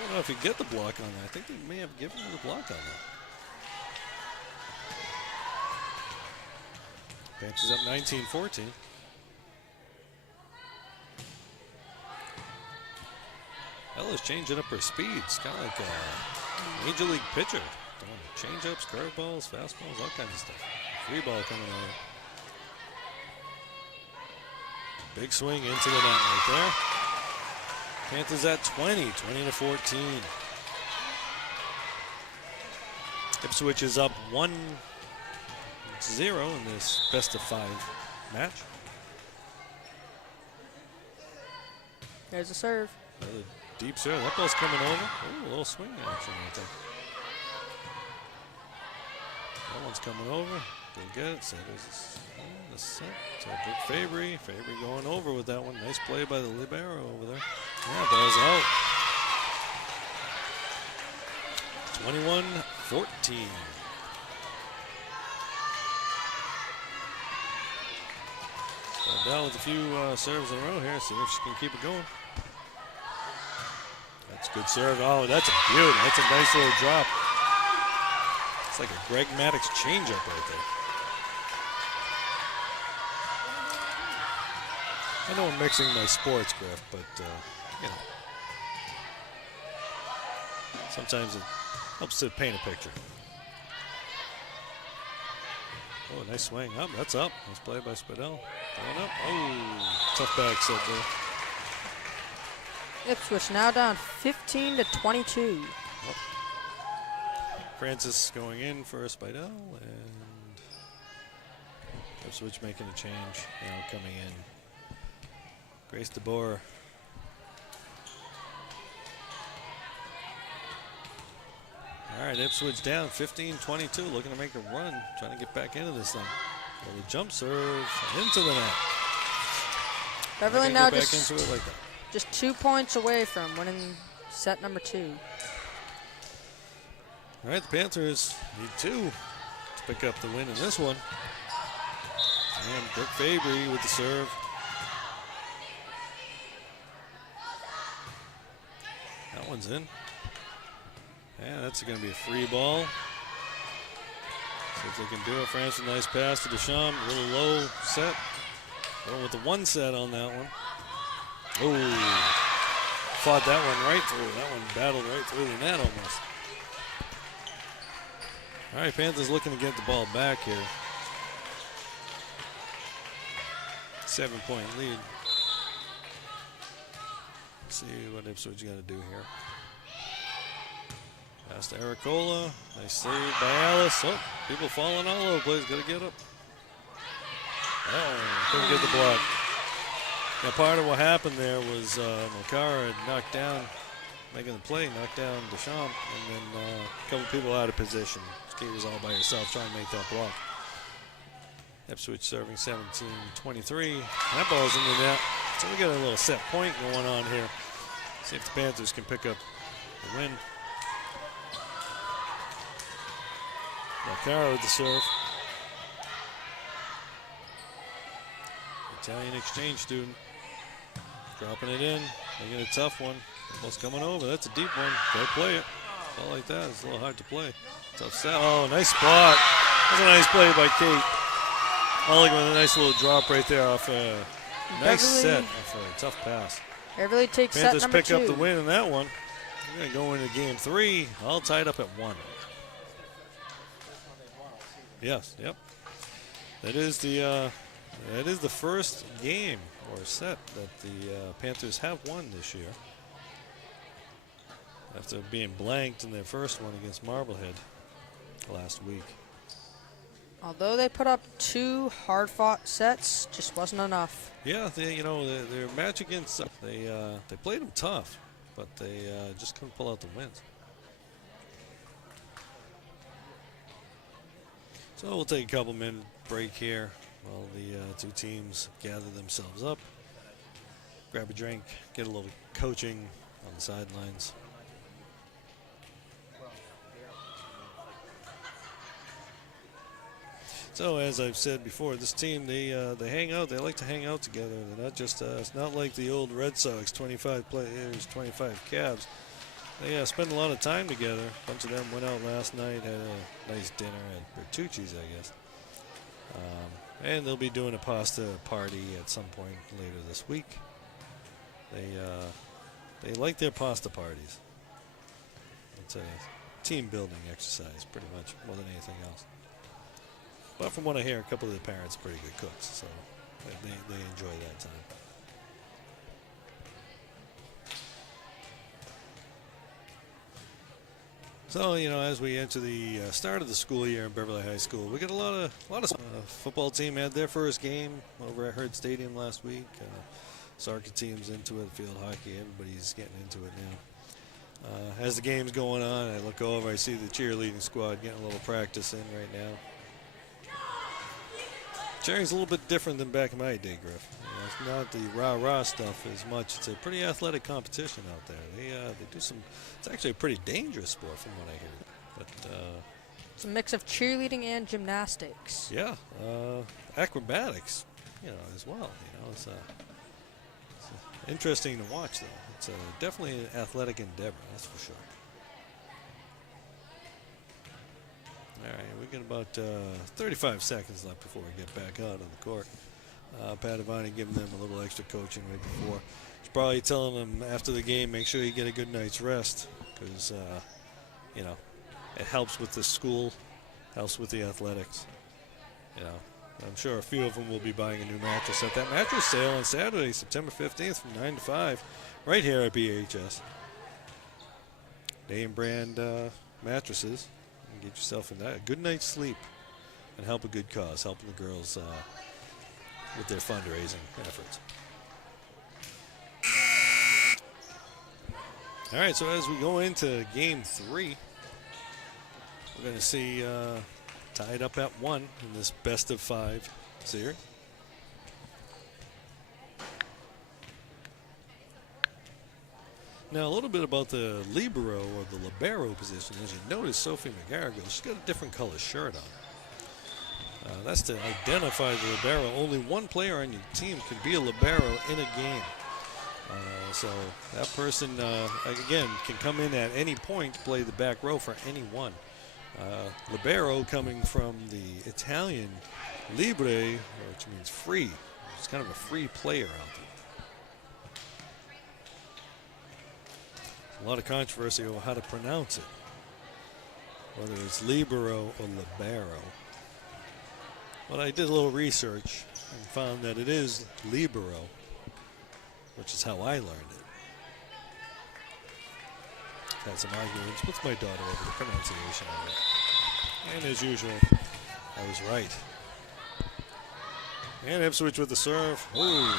don't know if you get the block on that. I think they may have given him the block on that. Panthers up 19-14. Ella's changing up her speeds. Kind of like a Major League pitcher. Change-ups, curveballs, fastballs, all kinds of stuff. Free ball coming out. Big swing into the net right there. Panthers at 20-14. Ipswich is up 1-0 in this best-of-5 match. There's a serve. Another deep serve. That ball's coming over. Ooh, a little swing action right there. That one's coming over. Didn't get it. So there's the set. So Fabry going over with that one. Nice play by the libero over there. Yeah, ball's out. 21-14. Spidell with a few serves in a row here. See if she can keep it going. That's a good serve. Oh, that's a beauty. That's a nice little drop. It's like a Greg Maddox changeup right there. I know I'm mixing my sports, Griff, but, you know, sometimes it helps to paint a picture. Oh, nice swing. Up, that's up. Nice play by Spidell. Going up. Oh, tough back set there. Ipswich now down 15-22. Oh. Francis going in for Spidell, and Ipswich making a change. Now coming in. Grace DeBoer. All right, Ipswich down 15-22, looking to make a run, trying to get back into this thing. Little jump serve into the net. Beverly now back into it like that. Just 2 points away from winning set number 2. All right, the Panthers need 2 to pick up the win in this one. And Brooke Fabry with the serve. That one's in. Yeah, that's going to be a free ball. See if they can do it. France, a nice pass to Deschamps. A little low set. Going with the 1 set on that one. Oh, fought that one right through. That one battled right through the net almost. All right, Panthers looking to get the ball back here. 7-point lead. Let's see what Ipswich got to do here. Pass to Ericola. Nice save by Alice. Oh, people falling all over the place. Got to get up. Oh, couldn't get the block. Now, part of what happened there was Makara had knocked down, making the play, knocked down Deschamps, and then a couple people out of position. She was all by herself trying to make that block. Ipswich serving 17-23. That ball's in the net. So we got a little set point going on here. See if the Panthers can pick up the win. Makara with the serve. Italian exchange student. Dropping it in, making it a tough one. Almost coming over. That's a deep one. Go play it. Ball like that. It's a little hard to play. Tough set. Oh, nice spot. That's a nice play by Kate. Ollie with a nice little drop right there off a nice set off a tough pass. Beverly takes Panthers set number 2. pick up the win in that one. We're going to go into game 3, all tied up at 1. Yes, yep. That is the first game or set that the Panthers have won this year. After being blanked in their first one against Marblehead last week. Although they put up 2 hard-fought sets, just wasn't enough. Yeah, their match against they played them tough, but they just couldn't pull out the wins. So we'll take a couple-minute break here while the 2 teams gather themselves up, grab a drink, get a little coaching on the sidelines. So as I've said before, this team, they hang out. They like to hang out together. They're not just it's not like the old Red Sox, 25 players, 25 Cavs. They spend a lot of time together. A bunch of them went out last night, had a nice dinner at Bertucci's, I guess. And they'll be doing a pasta party at some point later this week. They like their pasta parties. It's a team building exercise, pretty much, more than anything else. But from what I hear, a couple of the parents are pretty good cooks, so they enjoy that time. So, as we enter the start of the school year in Beverly High School, we got a lot of football team had their first game over at Hurd Stadium last week. Soccer team's into it, field hockey, everybody's getting into it now. As the game's going on, I look over, I see the cheerleading squad getting a little practice in right now. Cheering's a little bit different than back in my day, Griff. It's not the rah-rah stuff as much. It's a pretty athletic competition out there. They do some. It's actually a pretty dangerous sport, from what I hear. But it's a mix of cheerleading and gymnastics. Yeah, acrobatics. as well. It's interesting to watch, though. It's definitely an athletic endeavor, that's for sure. All right, we got about 35 seconds left before we get back out on the court. Padavani giving them a little extra coaching right before. He's probably telling them after the game, make sure you get a good night's rest, because it helps with the school, helps with the athletics. I'm sure a few of them will be buying a new mattress at that mattress sale on Saturday, September 15th from 9 to 5, right here at BHS. Name brand mattresses. Get yourself a good night's sleep and help a good cause, helping the girls with their fundraising efforts. All right, so as we go into game 3, we're going to see tied up at 1 in this best of 5 series. Now, a little bit about the libero or the libero position. As you notice, Sophie McGarrigle, she's got a different color shirt on. That's to identify the libero. Only one player on your team can be a libero in a game. So that person, again, can come in at any point, play the back row for anyone. Libero coming from the Italian libre, which means free. It's kind of a free player out there. A lot of controversy over how to pronounce it, whether it's libero or libero. But I did a little research and found that it is libero, which is how I learned it. I've had some arguments with my daughter over the pronunciation of it. And as usual, I was right. And Ipswich with the serve. Ooh.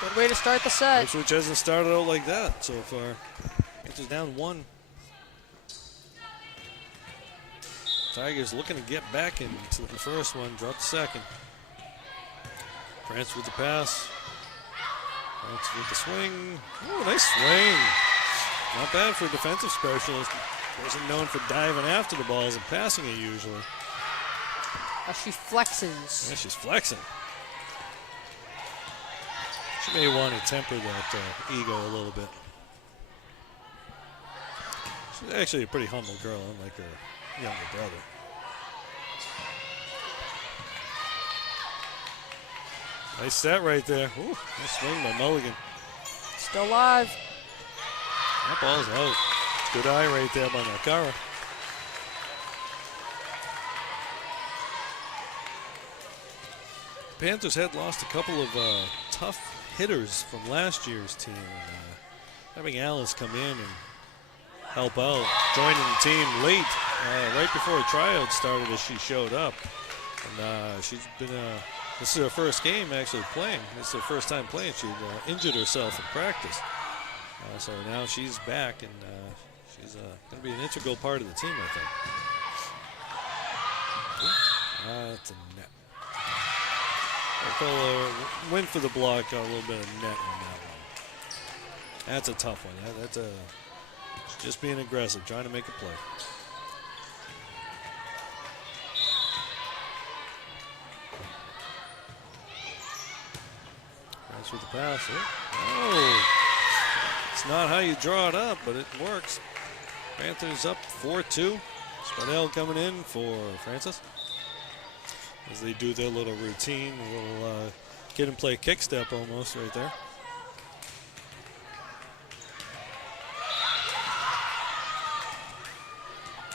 Good way to start the set. Ipswich hasn't started out like that so far. It's down 1. Tigers looking to get back into the first one. Dropped the second. France with the pass. France with the swing. Oh, nice swing. Not bad for a defensive specialist. Wasn't known for diving after the balls and passing it usually. She flexes. Yeah, she's flexing. She may want to temper that ego a little bit. She's actually a pretty humble girl, unlike her younger brother. Nice set right there. Ooh, nice swing by Mulligan. Still live. That ball's out. Good eye right there by Nakara. Panthers had lost a couple of tough hitters from last year's team. Having Alice come in and help out, joining the team late, right before a tryout started as she showed up. And she's been, this is her first game actually playing. This is her first time playing. She injured herself in practice. So now she's back, and she's going to be an integral part of the team, I think. That's a net. Went for the block, got a little bit of net on that one. That's a tough one. That's just being aggressive, trying to make a play. Nice with the pass. Oh, it's not how you draw it up, but it works. Panthers up 4-2. Spadell coming in for Francis as they do their little routine, a little kid and play kick step almost right there.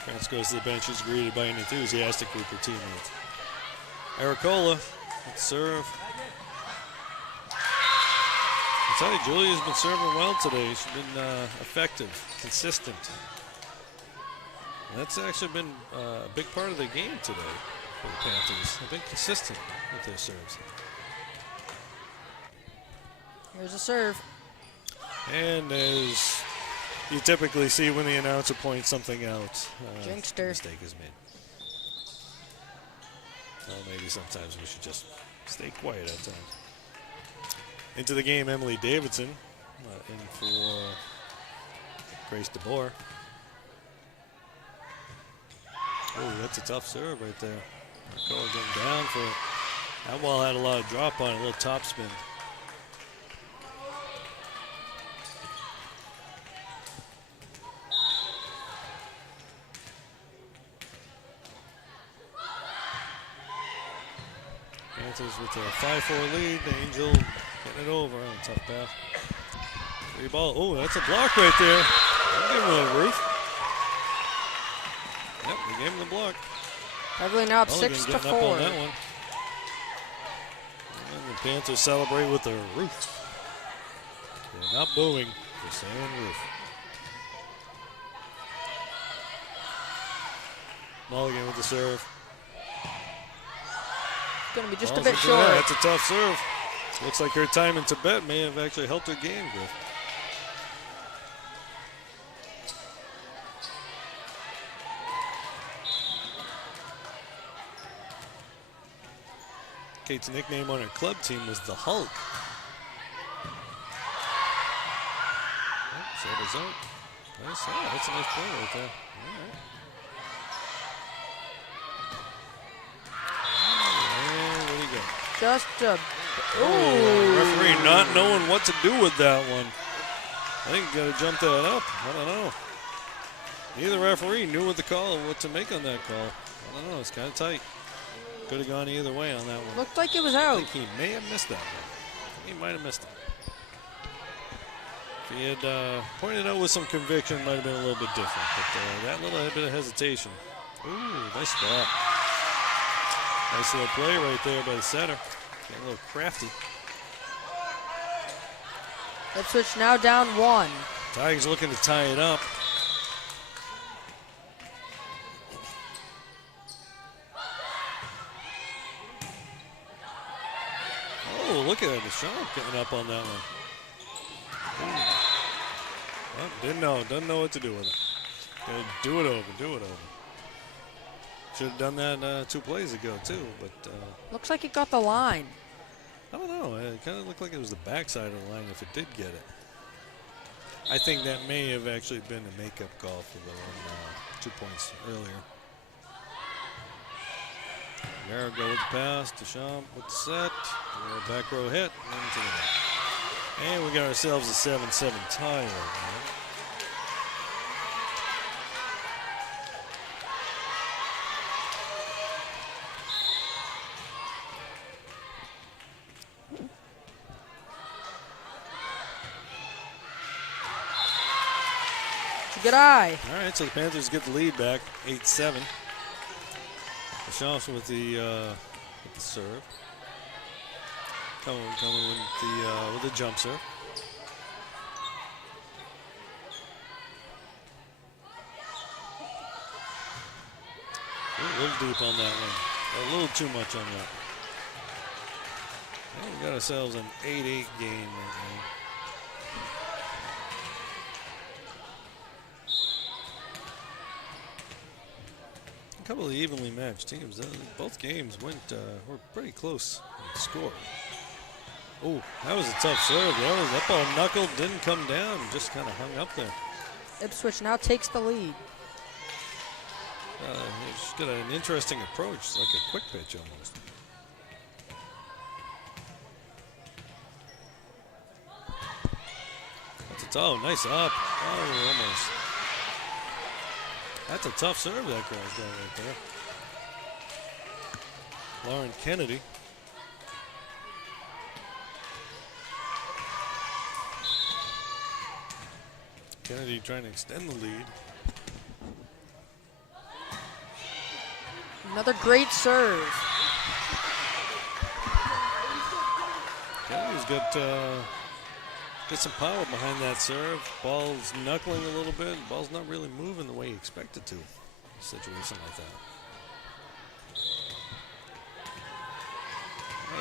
France goes to the bench, is greeted by an enthusiastic group of teammates. Aracola with serve. I tell you, Julia's been serving well today. She's been effective, consistent. And that's actually been a big part of the game today for the Panthers. They've been consistent with their serves. Here's a serve. And as you typically see when the announcer points something out, Jinxed her. a mistake is made. Well, maybe sometimes we should just stay quiet at times. Into the game, Emily Davidson in for Grace DeBoer. Oh, that's a tough serve right there. Going down for That ball had a lot of drop on it, a little top spin. Panthers with a 5-4 lead. The Angel getting it over on a tough pass. Free ball. Oh, that's a block right there. I'll give him a roof. Yep, we gave him the block. Beverly now up Mulligan 6-4. getting up on that one. And the Panthers celebrate with their roof. They're not booing, they're saying roof. Mulligan with the serve. Going to be just Ball's a bit into short. that. That's a tough serve. Looks like her time in Tibet may have actually helped her game, Griff. Kate's nickname on her club team was the Hulk. Oh, serve is out. Nice. Oh, that's a nice play right there. All right. And what do you got? Just a. Referee not knowing what to do with that one. I think you got to jump that up. I don't know. Neither referee knew what to make on that call. I don't know. It's kind of tight. Could have gone either way on that one. Looked like it was I out. think he may have missed that one. He might have missed it. If he had pointed out with some conviction, it might have been a little bit different. But that little bit of hesitation. Ooh, nice spot. Nice little play right there by the setter. Getting a little crafty. Ipswich now down 1. Tigers looking to tie it up. Oh, look at the shot getting up on that one. Well, doesn't know what to do with it. Gotta do it over. Should have done that 2 plays ago too, but Looks like it got the line. I don't know. It kind of looked like it was the backside of the line if it did get it. I think that may have actually been a makeup call for the one, 2 points earlier. Marigo with the pass, Deschamps with the set, back row hit, and into the net. And we got ourselves a 7-7 tie right now. Good eye. All right, so the Panthers get the lead back, 8-7. Deschamps with the serve. Coming with the jump serve. A little deep on that one. A little too much on that. Well, we got ourselves an 8-8 game right now. A couple of evenly matched teams. Both games were pretty close in the score. Oh, that was a tough serve. That ball knuckled, didn't come down, just kind of hung up there. Ipswich now takes the lead. She's got an interesting approach. It's like a quick pitch almost. Nice up. Oh, almost. That's a tough serve that girl's got right there. Lauren Kennedy. Kennedy trying to extend the lead. Another great serve. Kennedy's got some power behind that serve. Ball's knuckling a little bit. Ball's not really moving the way you expect it to. In a situation like that.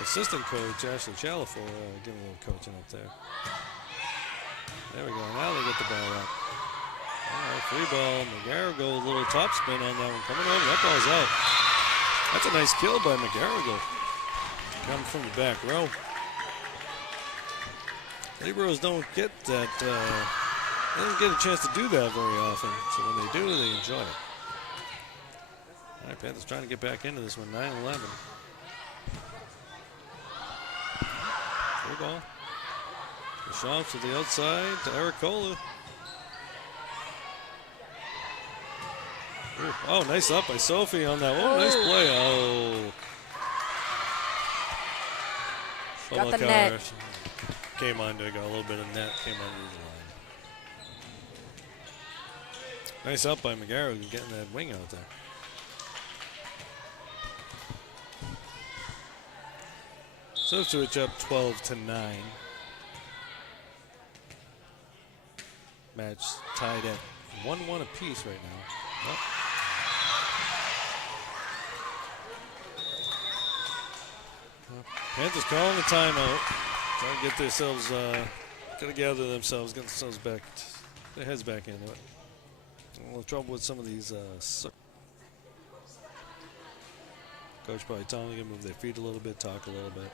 Assistant coach Ashley Chalifor giving a little coaching up there. There we go. Now they get the ball up. All right, free ball. McGarrigle, a little top spin on that one. Coming over. That ball's out. That's a nice kill by McGarrigle. Coming from the back row. Liberos don't get that. They don't get a chance to do that very often. So when they do, they enjoy it. All right, Panthers trying to get back into this one. 9-11. Play ball. The shot to the outside to Ericola. Oh, nice up by Sophie on that. Oh, nice play. Oh. Got the net. Came under, got a little bit of net, came under the line. Nice up by McGarrow getting that wing out there. So Ipswich up 12-9. Match tied at 1-1 apiece right now. Yep. Panthers calling the timeout. Trying to get themselves, gotta gather themselves, get themselves back, their heads back into it. A little trouble with some of these. Coach probably telling them to move their feet a little bit, talk a little bit.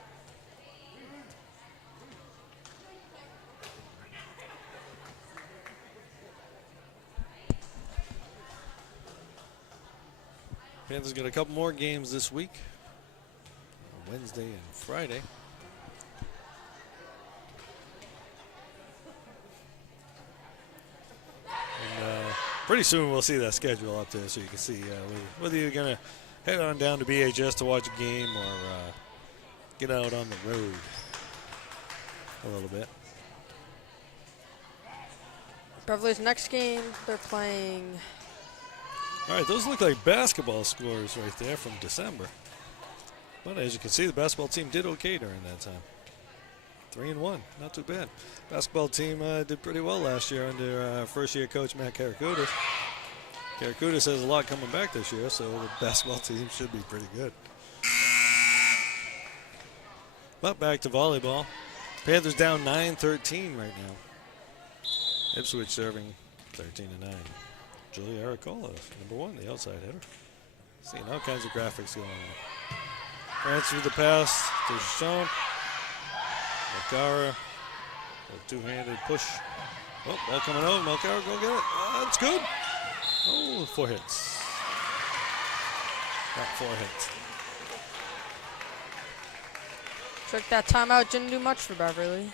Panthers got a couple more games this week, Wednesday and Friday. And pretty soon we'll see that schedule up there so you can see whether you're going to head on down to BHS to watch a game or get out on the road a little bit. Beverly's next game, they're playing. All right, those look like basketball scores right there from December. But as you can see, the basketball team did okay during that time. 3-1, not too bad. Basketball team did pretty well last year under first-year coach Matt Karakoutis. Karakoutis has a lot coming back this year, so the basketball team should be pretty good. But back to volleyball. Panthers down 9-13 right now. Ipswich serving 13-9. Julia Aricola, number 1, the outside hitter. Seeing all kinds of graphics going on. Transfer the pass to Champ. Malcara, a two-handed push. Oh, ball coming out. Malcara, go get it. That's good. Oh, 4 hits. Not 4 hits. Took that timeout, didn't do much for Beverly.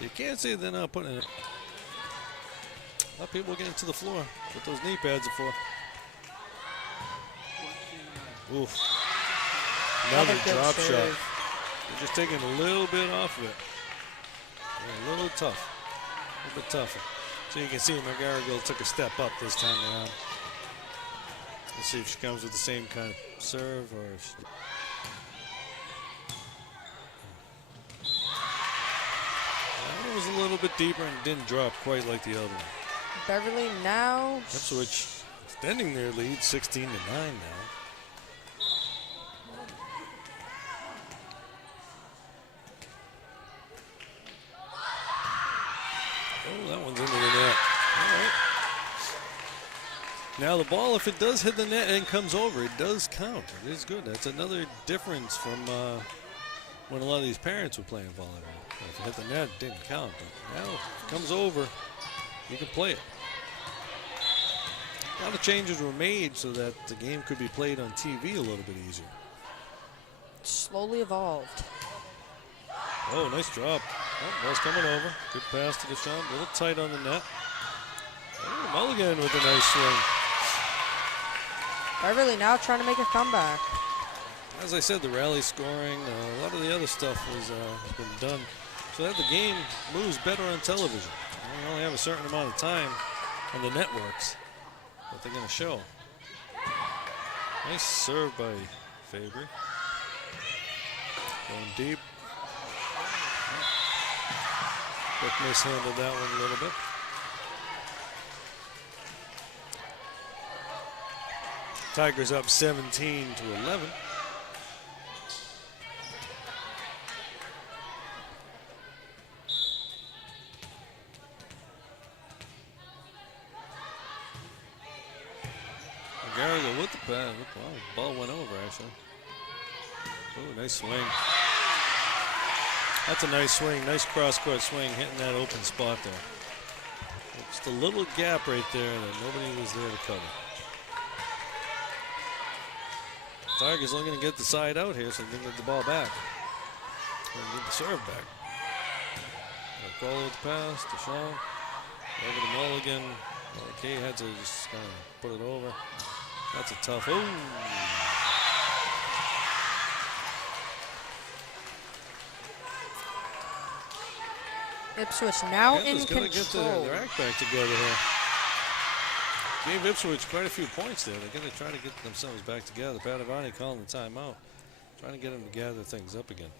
You can't say they're not putting it. A lot of people getting to the floor. What those knee pads are for. Oof. Another drop shot. They're just taking a little bit off of it. Yeah, a little tough. A little bit tougher. So you can see McGarrigle took a step up this time around. Let's see if she comes with the same kind of serve or if she... That one was a little bit deeper and didn't drop quite like the other one. Beverly now. Ipswich extending their lead 16-9 now. Oh, that one's into the net. All right. Now the ball, if it does hit the net and comes over, it does count. It is good. That's another difference from when a lot of these parents were playing volleyball. If it hit the net, it didn't count. But now if it comes over, you can play it. A lot of changes were made so that the game could be played on TV a little bit easier. Slowly evolved. Oh, nice drop. Oh, ball's coming over. Good pass to the shot. A little tight on the net. Oh, Mulligan with a nice swing. Beverly now trying to make a comeback. As I said, the rally scoring, a lot of the other stuff has been done so that the game moves better on television. We only have a certain amount of time on the networks that they're going to show. Nice serve by Fabry. Going deep. Quick mishandled that one a little bit. Tigers up 17-11. Garrigle with the pad. Wow, the ball went over actually. Oh, nice swing. That's a nice swing. Nice cross-court swing, hitting that open spot there. Just a little gap right there that nobody was there to cover. Tigers looking to get the side out here so they can get the ball back. And get the serve back. Follow the pass to Sean. Over to Mulligan. Okay, had to just kind of put it over. That's a tough. Ooh. Ipswich now in Gonna get control. their act back together here. Gave Ipswich quite a few points there. They're going to try to get themselves back together. Padavani calling the timeout. Trying to get them to gather things up again.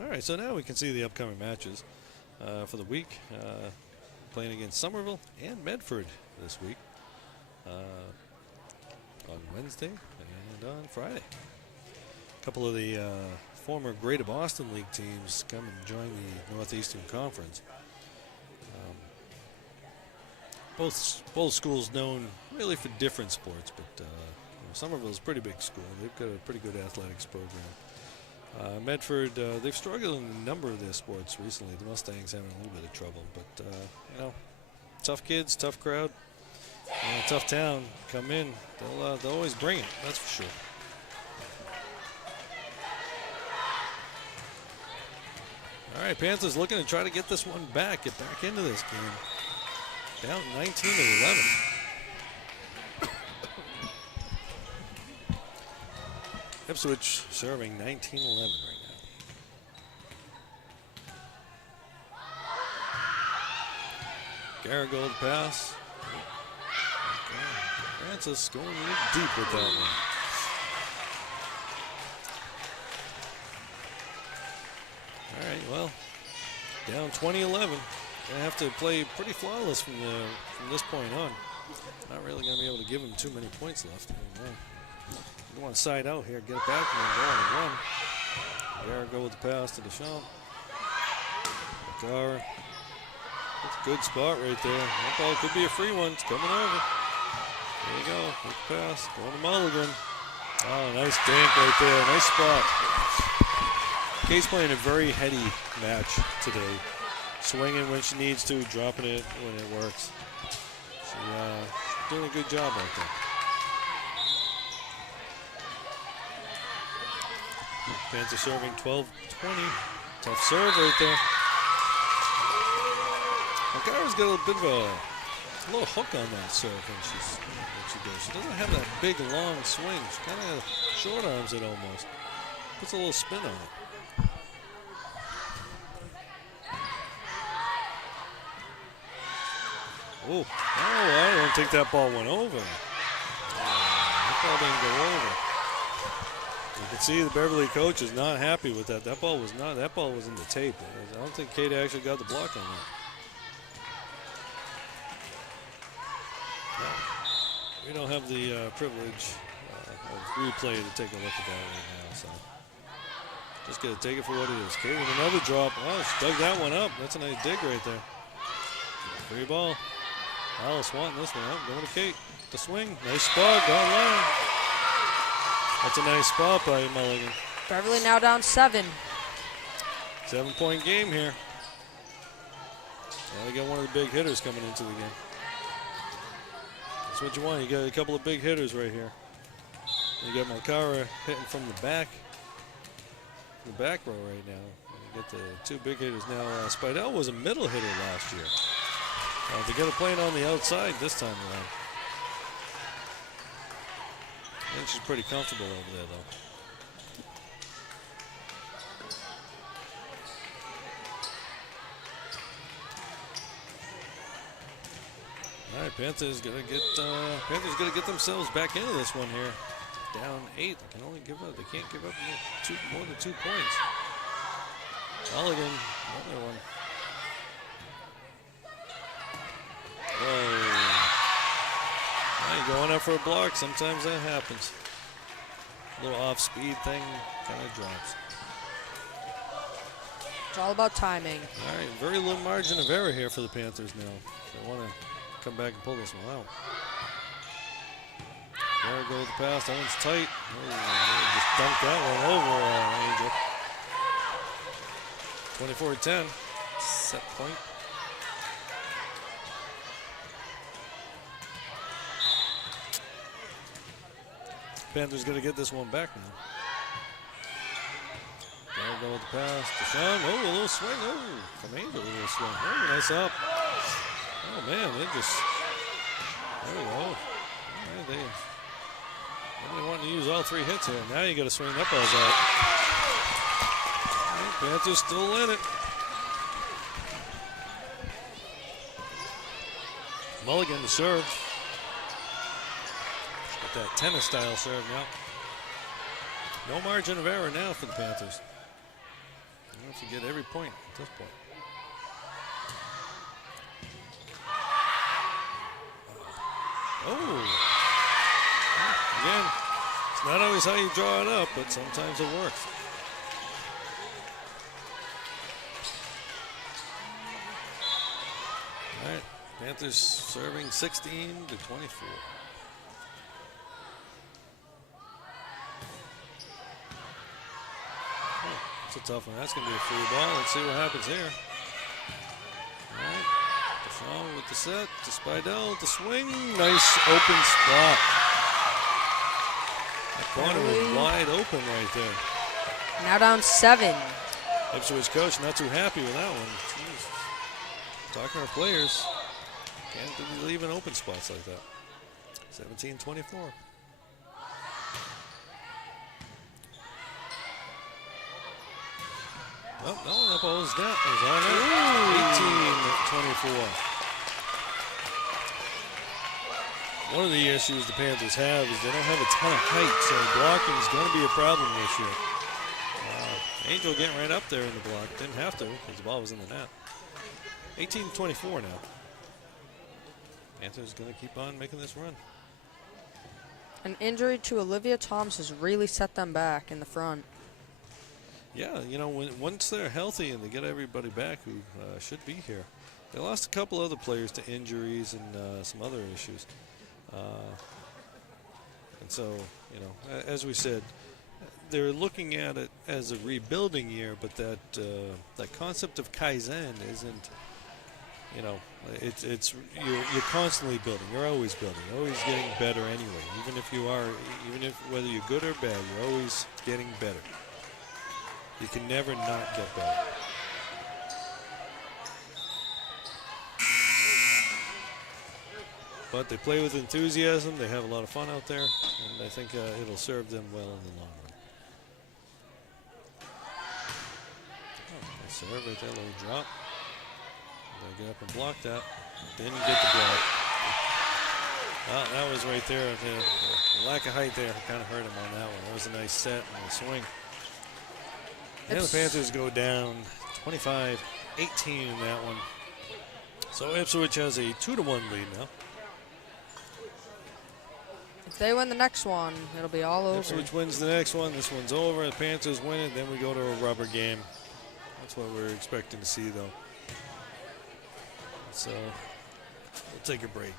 All right, so now we can see the upcoming matches for the week. Playing against Somerville and Medford this week. On Wednesday and on Friday. A couple of the former Greater Boston League teams come and join the Northeastern Conference. Both schools known really for different sports, but Somerville's a pretty big school. They've got a pretty good athletics program. Medford, they've struggled in a number of their sports recently. The Mustangs having a little bit of trouble, but you know, tough kids, tough crowd, tough town. Come in, they'll always bring it. That's for sure. All right, Panthers looking to try to get this one back, get back into this game. Down 19-11. Ipswich serving 19-11 right now. Garigold pass. Okay. Francis going a little deep with that one. All right, well, down 20-11. Gonna have to play pretty flawless from this point on. Not really gonna be able to give him too many points left anymore. You want to side out here, get it back, and then go on a run. There, go with the pass to Deschamps. Gara. That's a good spot right there. That ball could be a free one. It's coming over. There you go. Good pass. Going to Mulligan. Oh, nice dink right there. Nice spot. Kate's playing a very heady match today. Swinging when she needs to, dropping it when it works. She's doing a good job right there. Panthers serving 12-20. Tough serve right there. Gara's got a bit of a little hook on that serve when she does. She doesn't have that big long swing. She kind of short arms it almost. Puts a little spin on it. Oh, I don't think that ball went over. That ball didn't go over. You can see the Beverly coach is not happy with that. That ball was in the tape. I don't think Kate actually got the block on that. No, we don't have the privilege of replay to take a look at that right now. So just got to take it for what it is. Kate with another drop. Oh, she dug that one up. That's a nice dig right there. Free ball. Alice wanting this one out. Going to Kate. The swing. Nice spot. Gone line. That's a nice spot by Mulligan. Beverly now down 7. 7-point game here. Now they got one of the big hitters coming into the game. That's what you want. You got a couple of big hitters right here. You got Malcara hitting from the back row right now. You got the two big hitters now. Spidell was a middle hitter last year. They're going to play it on the outside this time around. I think she's pretty comfortable over there, though. All right, Panthers gonna get themselves back into this one here. Down 8. They can only give up. They can't give up more than 2 points. Mulligan, another one. Whoa. You're going up for a block. Sometimes that happens. A little off-speed thing kind of drops. It's all about timing. All right, very little margin of error here for the Panthers now. They want to come back and pull this one out. There goes the pass. That one's tight. Oh, just dunked that one over Angel. 24-10. Set point. Panthers going to get this one back now. They'll go with the pass. Deshaun, oh, a little swing. Oh, from Angel, a little swing. Oh, nice up. Oh, man, they just, there we go. Yeah, they wanted to use all 3 hits here. Now you got to swing that ball's out. Panthers still in it. Mulligan to serve. Got that tennis-style serve now. No margin of error now for the Panthers. You have to get every point at this point. Oh. Again, it's not always how you draw it up, but sometimes it works. All right, Panthers serving 16-24. It's a tough one. That's going to be a free ball. Let's see what happens here. All right. Deshaun with the set. To Spidell with the swing. Nice open spot. That corner was wide open right there. Now down 7. Ipswich coach not too happy with that one. Jeez. Talking to our players. Can't be leaving open spots like that. 17-24. Oh, no, that ball is down. It was on it. 18-24. One of the issues the Panthers have is they don't have a ton of height, so blocking is going to be a problem this year. Angel getting right up there in the block. Didn't have to because the ball was in the net. 18-24 now. Panthers going to keep on making this run. An injury to Olivia Thomas has really set them back in the front. Yeah, you know, once they're healthy and they get everybody back who should be here. They lost a couple other players to injuries and some other issues. And so, you know, as we said, they're looking at it as a rebuilding year, but that concept of Kaizen isn't, you know, you're constantly building. You're always building. You're always getting better anyway. Even if whether you're good or bad, you're always getting better. You can never not get better. But they play with enthusiasm. They have a lot of fun out there, and I think it'll serve them well in the long run. Oh, nice serve right there, little drop. They get up and block that. Didn't get the block. Well, that was right there. The lack of height there kind of hurt him on that one. That was a nice set and a swing. And the Panthers go down 25-18 in that one. So Ipswich has a 2-1 lead now. If they win the next one, it'll be all over. Ipswich wins the next one. This one's over. The Panthers win it. Then we go to a rubber game. That's what we're expecting to see, though. So we'll take a break.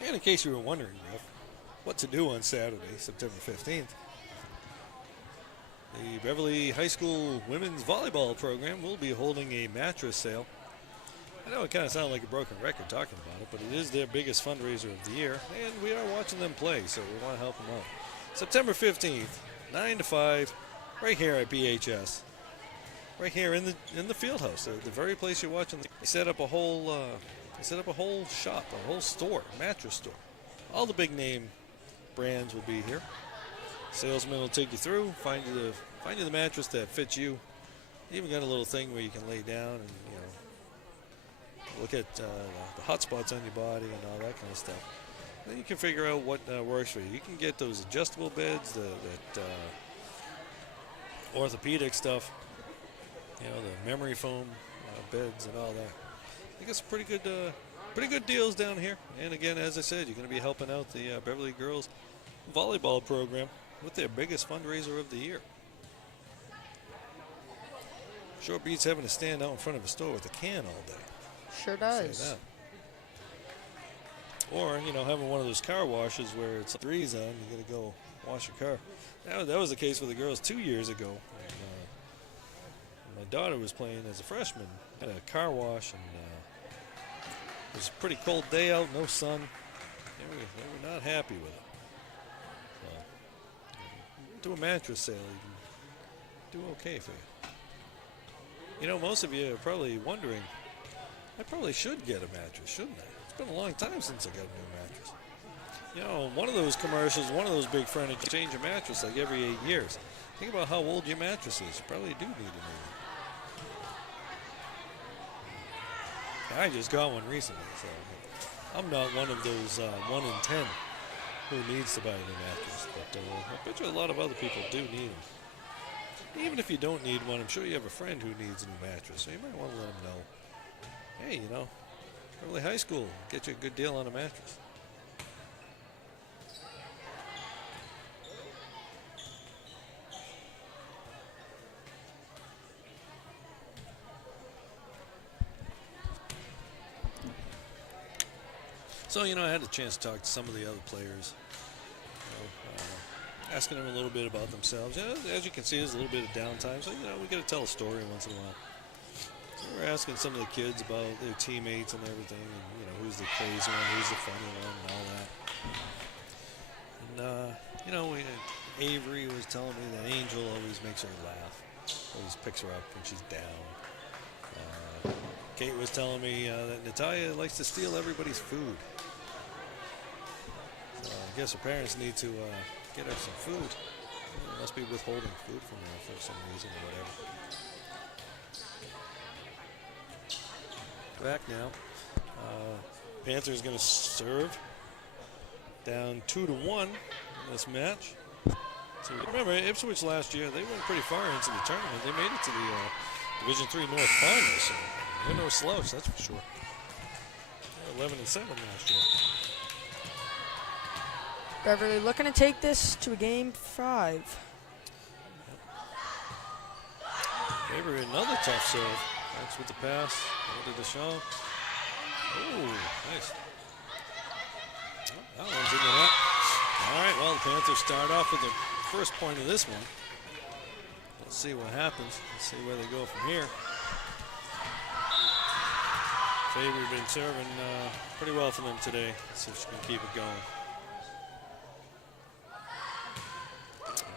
And in case you were wondering, Jeff, what to do on Saturday, September 15th, the Beverly High School Women's Volleyball program will be holding a mattress sale. I know it kind of sounds like a broken record talking about it, but it is their biggest fundraiser of the year, and we are watching them play, so we want to help them out. September 15th, 9 to 5, right here at BHS, right here in the field house, the very place you're watching. They set up a whole shop, a whole store, a mattress store. All the big name brands will be here. Salesman will take you through, find you the mattress that fits you. You even got a little thing where you can lay down and look at the hot spots on your body and all that kind of stuff. Then you can figure out what works for you. You can get those adjustable beds, that orthopedic stuff, the memory foam beds and all that. I think it's pretty good deals down here. And again, as I said, you're going to be helping out the Beverly Girls Volleyball program with their biggest fundraiser of the year. Sure beats having to stand out in front of a store with a can all day. Sure does. Or, having one of those car washes where it's breeze on, you got to go wash your car. That was the case for the girls 2 years ago. My daughter was playing as a freshman at a car wash, and it was a pretty cold day out, no sun. They were not happy with it. So, do a mattress sale, you can do okay for you. You know, most of you are probably wondering, I probably should get a mattress, shouldn't I? It's been a long time since I got a new mattress. You know, one of those commercials, one of those big furniture, change your mattress like every 8 years. Think about how old your mattress is. You probably do need a new one. I just got one recently, so I'm not one of those 1 in 10 who needs to buy a new mattress. But I bet you a lot of other people do need them. Even if you don't need one, I'm sure you have a friend who needs a new mattress, so you might want to let them know. Hey, you know, Beverly High School, get you a good deal on a mattress. So, you know, I had a chance to talk to some of the other players, asking them a little bit about themselves. You know, as you can see, there's a little bit of downtime, so, you know, we got to tell a story once in a while. So we're asking some of the kids about their teammates and everything, and, you know, who's the crazy one, who's the funny one, and all that. And, you know, Avery was telling me that Angel always makes her laugh, always picks her up when she's down. Kate was telling me that Natalia likes to steal everybody's food. So I guess her parents need to get her some food. They must be withholding food from her for some reason or whatever. Back now. Panthers going to serve. Down 2-1 in this match. So remember, Ipswich last year, they went pretty far into the tournament. They made it to the Division III North Finals. So they're no slouch, that's for sure. They're 11-7 last year. Beverly looking to take this to a game 5. Avery, another tough serve. Thanks with the pass. Into Deschamps. Oh, nice. That one's in the net. All right, well, the Panthers start off with the first point of this one. Let's see what happens. Let's see where they go from here. Avery been serving pretty well for them today. Let's see if she can keep it going.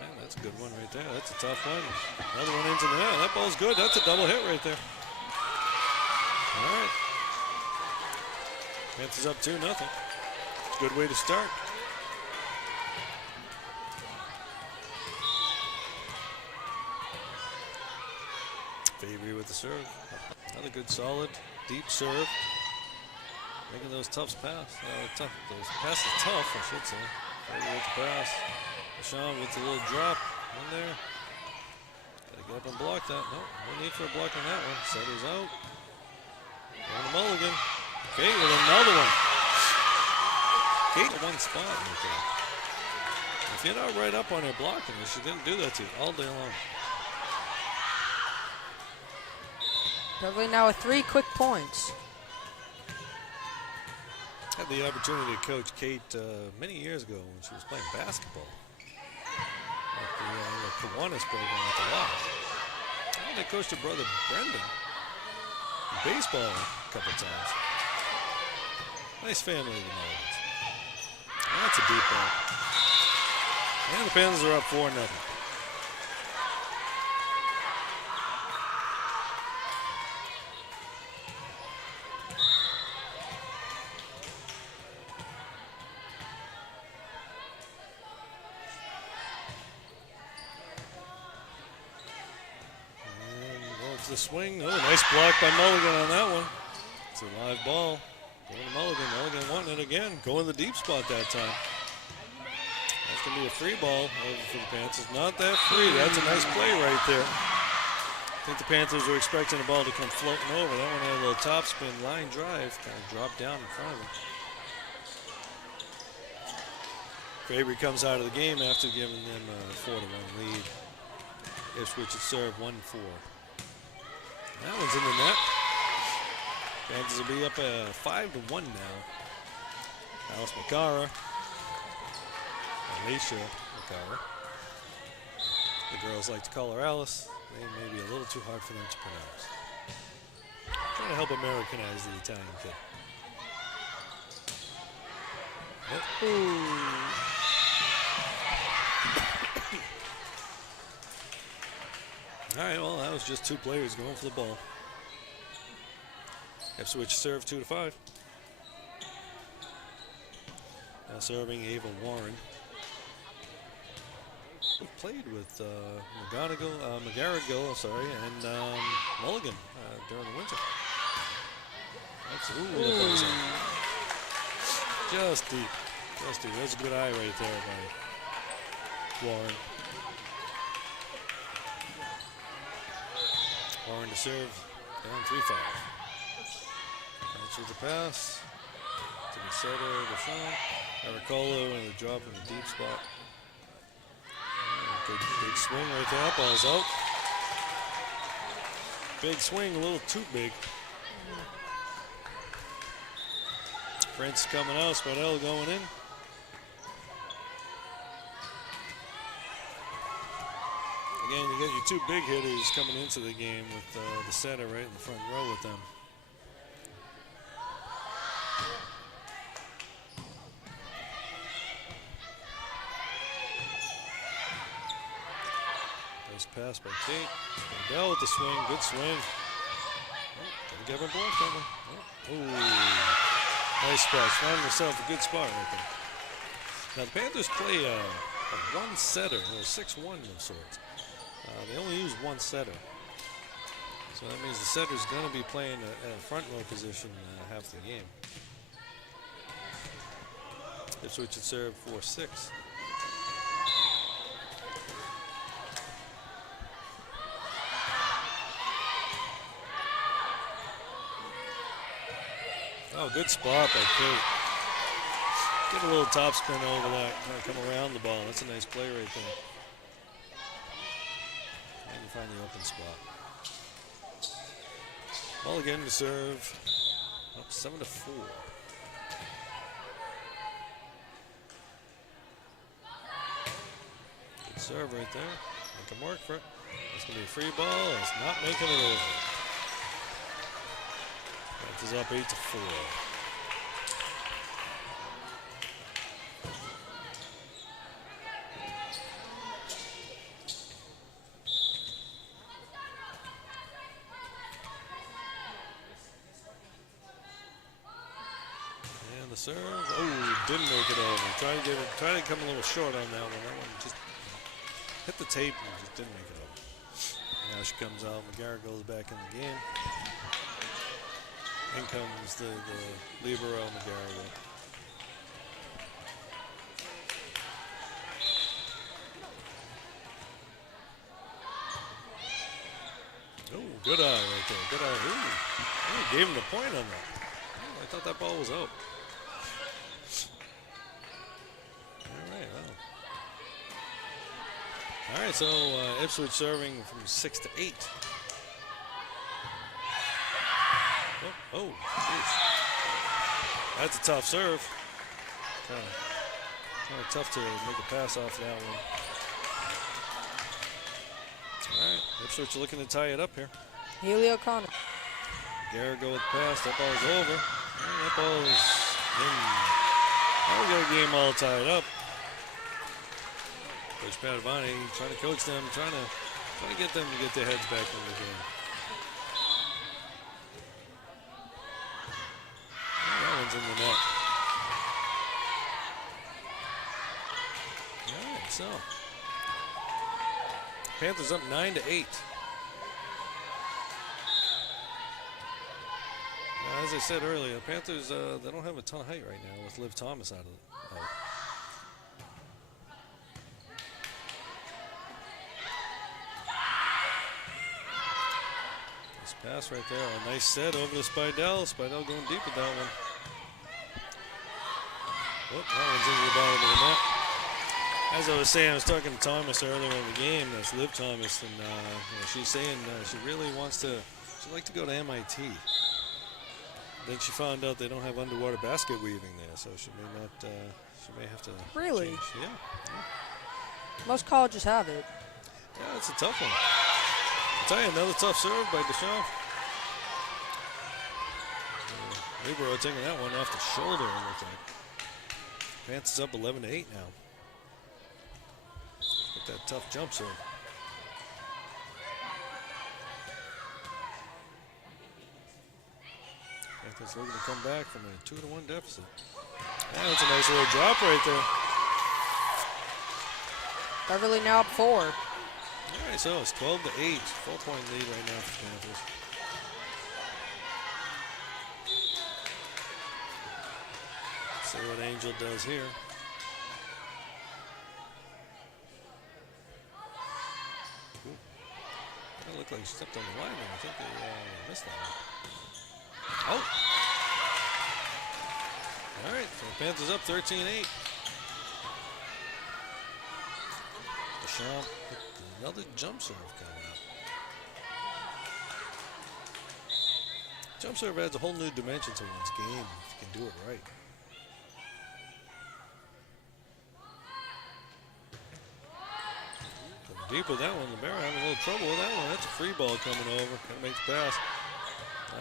Man, that's a good one right there. That's a tough one. Another one into the net. That ball's good. That's a double hit right there. All right. Panthers up 2-0. Good way to start. Avery with the serve. Another good solid deep serve. Making those tough passes. Those passes tough, I should say. Avery with the pass. Deschamps with the little drop in there. Gotta get up and block that. No need for a block on that one. Setters out. On the mulligan. Kate with another one. Kate at one spot right there. If you're not right up on her blocking her, she didn't do that to you all day long. Beverly now with 3 quick points. Had the opportunity to coach Kate many years ago when she was playing basketball at the Kiwanis program at the Y. And I coached her brother Brendan in baseball a couple times. Nice family, the Mullins. That's a deep ball. And the Panthers are up 4-0. The swing. Oh, nice block by Mulligan on that one. It's a live ball. Going to Mulligan. Mulligan wanting it again. Going the deep spot that time. That's going to be a free ball for the Panthers. Not that free. That's a nice play right there. I think the Panthers were expecting the ball to come floating over. That one had a little topspin line drive. Kind of dropped down in front of him. Avery comes out of the game after giving them a 4-1 lead. Ipswich had served 1-4. That one's in the net. Panthers will be up 5-1 now. Alice McCara. Alicia McCara. The girls like to call her Alice. may be a little too hard for them to pronounce. Trying to help Americanize the Italian kid. All right, well, that was just two players going for the ball. Ipswich serve 2-5. Now serving Ava Warren. Who played with McGarrigle, and Mulligan during the winter. That's just deep. Just deep. That's a good eye right there by Warren. Warren to serve, down 3-5. Answers the pass to the setter, Deshaun. Aricolo in the drop in the deep spot. Big swing right there. That ball's out. Big swing, a little too big. Prince coming out, Spadell going in. Again, you got your two big hitters coming into the game with the setter right in the front row with them. Nice pass by Kate. Spadell with the swing, good swing. Didn't give her ball coming. Nice spot. Finding herself a good spot right there. Now the Panthers play a one setter, or 6-1 of sorts. They only use one setter. So that means the setter's going to be playing a front row position half the game. Ipswich should serve 4-6. Oh, good spot by Kate. Get a little top spin over that. Kind of come around the ball. That's a nice play right there. And you find the open spot. Ball again to serve. Up 7-4. Good serve right there. Make him work for it. It's going to be a free ball. It's not making it over. Is up 8-4. And the serve. Oh, didn't make it over. Try to come a little short on that one. That one just hit the tape and just didn't make it over. Now she comes out. McGarrett goes back in the game. In comes the libero McGarrigle. Oh, good eye right there. Good eye. Ooh, gave him the point on that. Oh, I thought that ball was out. All right, well. All right, so Ipswich serving from 6-8. Oh, geez. That's a tough serve. Kind of tough to make a pass off that one. All right, Ipswich looking to tie it up here. Haley O'Connor. Garrett go with the pass. That ball's over. And that ball is in. Now we got a game all tied up. Coach Padavani trying to coach them, trying to get them to get their heads back in the game. In the net. All right, so Panthers up 9-8. Now, as I said earlier, the Panthers they don't have a ton of height right now with Liv Thomas out of it. Nice pass right there. A nice set over to Spidell. Spidell going deep with that one. Oh, that one's into the bottom of the net. As I was saying, I was talking to Thomas earlier in the game. That's Liv Thomas, and she's saying she really wants to. She'd like to go to MIT. Then she found out they don't have underwater basket weaving there, so she may not. She may have to. Really? Change. Yeah. Most colleges have it. Yeah, it's a tough one. I'll tell you, another tough serve by Deshaun. Libero taking that one off the shoulder, it looks like. Panthers up 11-8 now. Get that tough jump serve. Panthers looking to come back from a 2-1 deficit. Yeah, that's a nice little drop right there. Beverly now up 4. All right, so it's 12-8. 4-point lead right now for the Panthers. See what Angel does here. Ooh. That looked like he stepped on the line there. I think they missed that one. Oh! All right, so the Panthers up 13-8. Deshaun with another jump serve coming up. Jump serve adds a whole new dimension to one's game if you can do it right. Deep with that one. Libero having a little trouble with that one. That's a free ball coming over. Kind of makes the pass.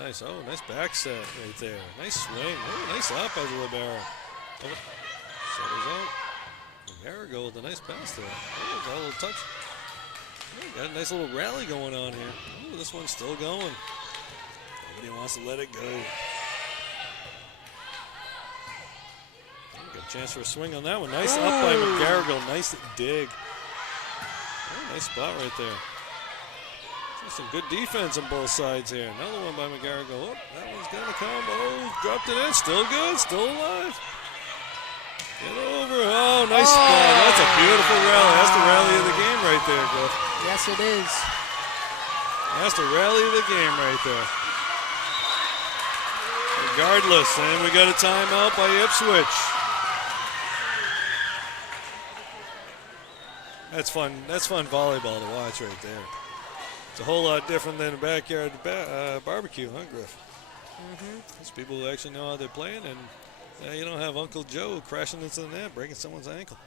Nice. Oh, nice back set right there. Nice swing. Oh, nice up by Libero. Settles out. Libero with a nice pass there. Oh, got a little touch. Oh, got a nice little rally going on here. Oh, this one's still going. Nobody wants to let it go. Oh, got a chance for a swing on that one. Nice up by McGarrigle. Nice dig. Oh, nice spot right there. Some good defense on both sides here. Another one by McGarrigle. Oh, that one's going to come. Oh, dropped it in. Still good. Still alive. Get over. Oh, nice spot. That's a beautiful rally. That's the rally of the game right there, Griff. Yes, it is. That's the rally of the game right there. Regardless, and we got a timeout by Ipswich. That's fun. That's fun volleyball to watch right there. It's a whole lot different than a backyard barbecue, huh, Griff? It's people who actually know how they're playing, and you don't have Uncle Joe crashing into the net, breaking someone's ankle.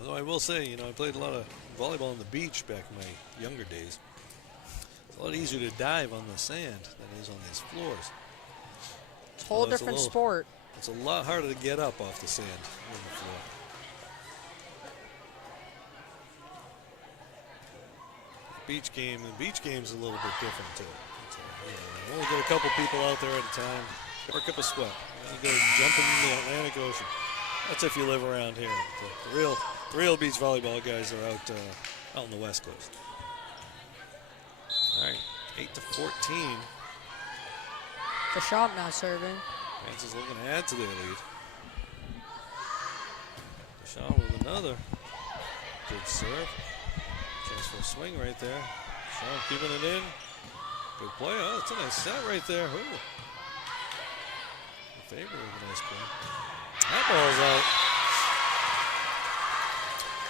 Although I will say, I played a lot of volleyball on the beach back in my younger days. It's a lot easier to dive on the sand than it is on these floors. It's a whole different sport. It's a lot harder to get up off the sand than the floor. The beach game's a little bit different too. You only get a couple people out there at a time. Work up a sweat. You go jump in the Atlantic Ocean. That's if you live around here. The real beach volleyball guys are out on the West Coast. All right, 8-14. Deshaun now serving. Panthers looking to add to their lead. Deshaun with another good serve. Chance for a swing right there. Deshaun keeping it in. Good play. Oh, it's a nice set right there. Ooh. In favor of a nice play. That ball's out.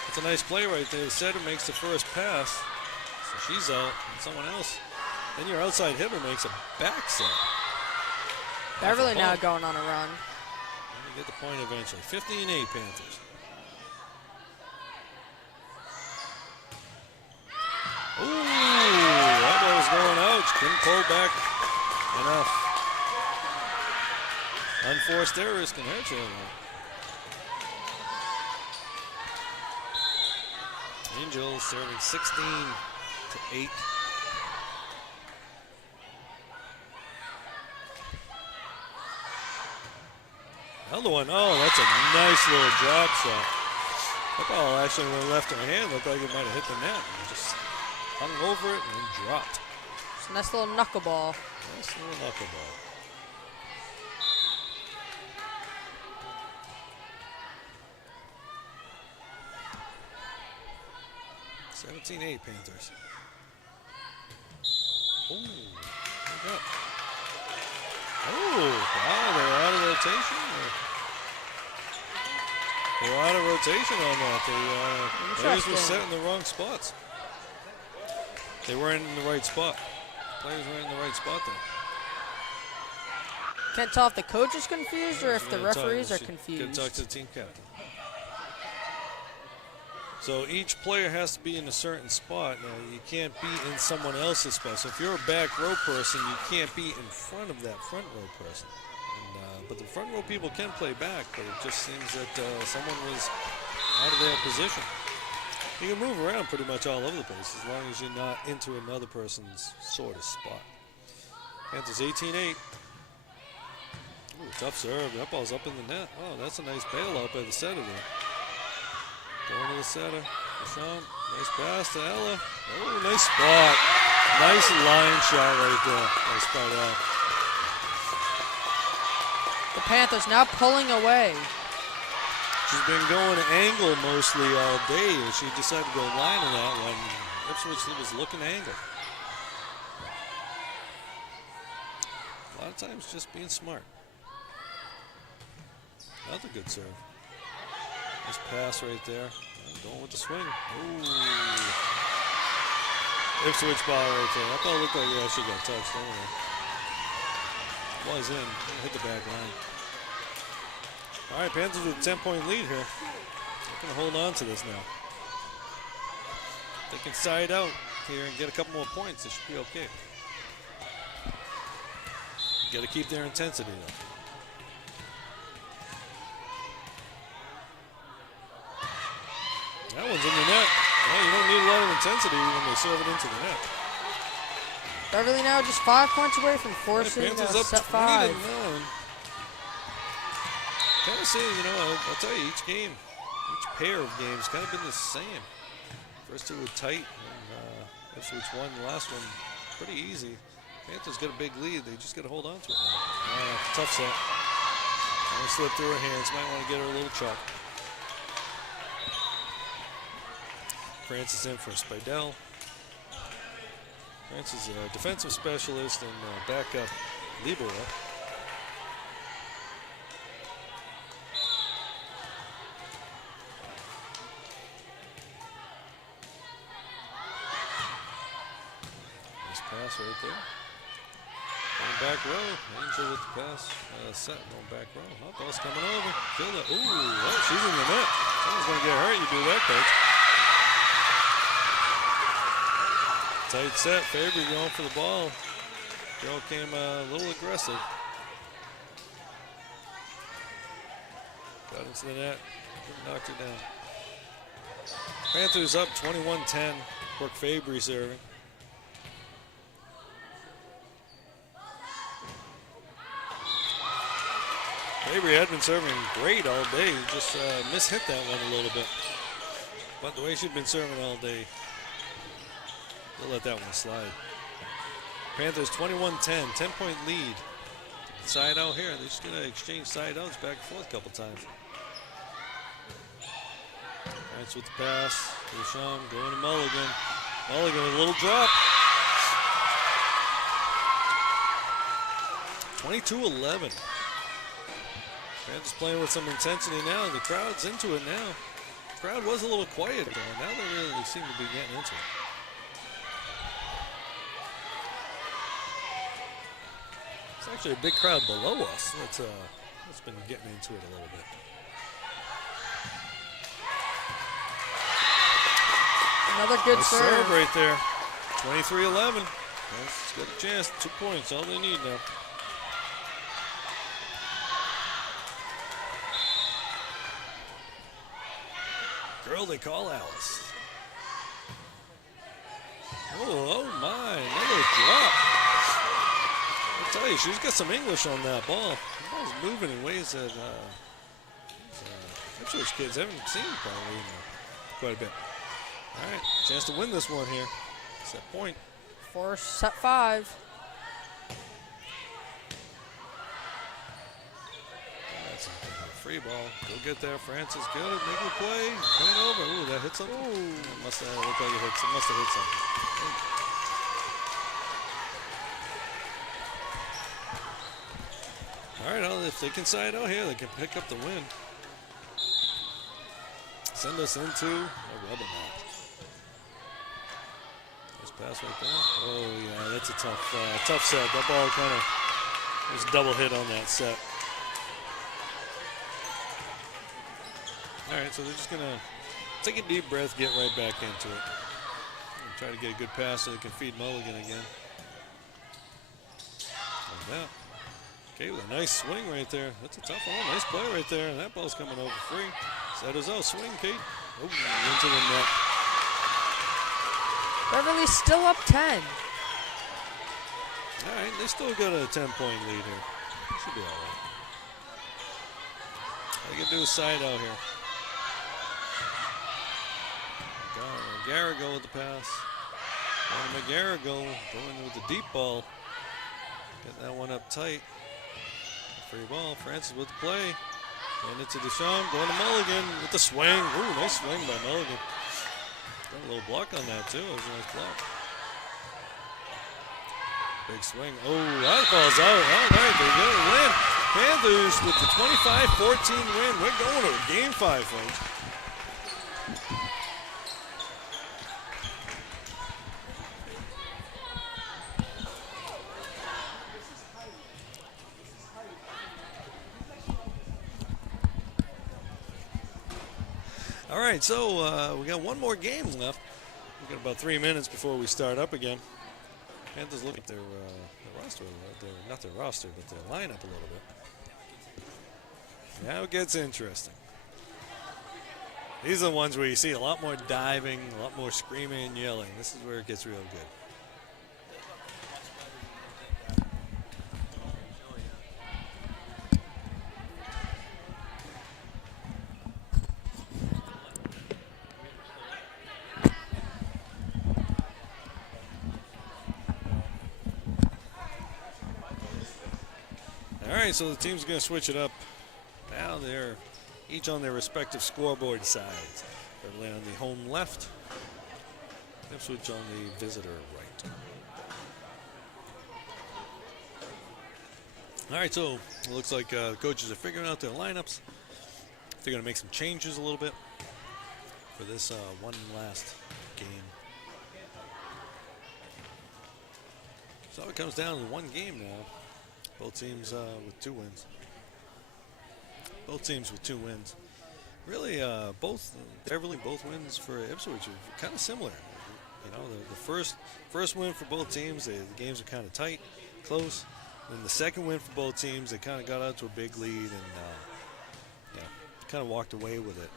It's a nice play right there. The setter makes the first pass. So she's out. And someone else. Then your outside hitter makes a back set. Beverly now going on a run. And you get the point eventually. 15-8 Panthers. Ooh, that ball was going out. Couldn't pull back enough. Unforced errors can hurt you. Angels serving 16-8. Another one. Oh, that's a nice little drop shot. That ball actually went left in her hand. Looked like it might have hit the net. And just hung over it and then dropped. It's a nice little knuckleball. Nice little knuckleball. (17-8) Panthers. Ooh, look up. Oh, wow, they're out of rotation. They're out of rotation on that. The players were set in the wrong spots. They weren't in the right spot. Players weren't in the right spot there. Can't tell if the coach is confused or if the referees are Gotta confused. talk to the team captain. So each player has to be in a certain spot. Now, you can't be in someone else's spot. So if you're a back row person, you can't be in front of that front row person. And, but the front row people can play back, but it just seems that someone was out of their position. You can move around pretty much all over the place as long as you're not into another person's sort of spot. Panthers 18-8. Ooh, tough serve. That ball's up in the net. Oh, that's a nice bailout by the setter there. Going to the setter. Sean, nice pass to Ella. Oh, nice spot. Nice line shot right there. Nice spot out. The Panthers now pulling away. She's been going angle mostly all day. She decided to go line on that one. Ipswich was looking angle. A lot of times just being smart. Another good serve. Nice pass right there. Going with the swing. Ooh. Ipswich ball right there. That ball looked like it actually got touched anyway. Was in. Hit the back line. All right, Panthers with a 10-point lead here. They're going to hold on to this now. They can side out here and get a couple more points. They should be okay. Got to keep their intensity though. That one's in the net. Well, you don't need a lot of intensity when they serve it into the net. Beverly now just 5 points away from forcing set 5. Kind of say, I'll tell you, each game, each pair of games kind of been the same. First two were tight, and Ipswich won the last one pretty easy. Panthers got a big lead. They just got to hold on to it now. Tough set. Kind of slipped through her hands. Might want to get her a little chop. Francis in for Spidell. Francis is a defensive specialist and backup libero. Nice pass right there. Going back row. Angel with the pass. Set going back row. Oh, ball's coming over. Feel that. Ooh, oh, she's in the net. Someone's going to get hurt. You do that, coach. Tight set, Fabry going for the ball. Girl came a little aggressive. Got into the net, knocked her down. Panthers up 21-10. Brooke Fabry serving. Fabry had been serving great all day. Just mishit that one a little bit. But the way she'd been serving all day, they'll let that one slide. Panthers 21-10, 10-point lead. Side out here. They're just going to exchange side outs back and forth a couple times. Nice with the pass. Duchamp going to Mulligan. Mulligan with a little drop. 22-11. Panthers playing with some intensity now. The crowd's into it now. The crowd was a little quiet though. Now they really seem to be getting into it. It's actually a big crowd below us that's been getting into it a little bit. Another good nice serve right there. 23-11. That's got a chance. 2 points, all they need now. Girl they call Alice. Oh my, another drop. I tell you, she's got some English on that ball. The ball's moving in ways that Ipswich kids haven't seen probably quite a bit. All right, chance to win this one here. Set point. for set 5. That's a free ball. Go get there, Francis. Good, make the play. Coming over. Ooh, that hit something. Ooh. Must have looked like it hit. Must have hit something. All right, well, if they can side out here, they can pick up the win. Send us into a rubber match. Nice pass right there. Oh, yeah, that's a tough set. That ball kind of was a double hit on that set. All right, so they're just going to take a deep breath, get right back into it. And try to get a good pass so they can feed Mulligan again. Like that. Okay, with a nice swing right there. That's a tough one. Nice play right there. And that ball's coming over free. Settles out. Swing, Kate. Oh, into the net. Beverly's still up 10. All right, they still got a 10-point lead here. Should be all right. All they can do is side out here. Garrigo with the pass. And McGarrigle going with the deep ball. Get that one up tight. Free ball. Francis with the play. And it's to Deschamps. Going to Mulligan with the swing. Ooh, nice swing by Mulligan. Got a little block on that, too. It was a nice block. Big swing. Oh, that ball's out. All right, they're going to win. Panthers with the 25-14 win. We're going to game 5, folks. All right, so we got one more game left. We got about 3 minutes before we start up again. Panthers look at their roster, not their roster, but their lineup a little bit. Now it gets interesting. These are the ones where you see a lot more diving, a lot more screaming and yelling. This is where it gets real good. All right, so the team's going to switch it up. Now they're each on their respective scoreboard sides. Beverly on the home left. Ipswich on the visitor right. All right, so it looks like the coaches are figuring out their lineups. They're going to make some changes a little bit for this one last game. So it comes down to one game now. Both teams with 2 wins. Both teams with 2 wins. Really, Beverly, both wins for Ipswich are kind of similar. You know, the first win for both teams, the games are kind of tight, close. Then the second win for both teams, they kind of got out to a big lead and kind of walked away with it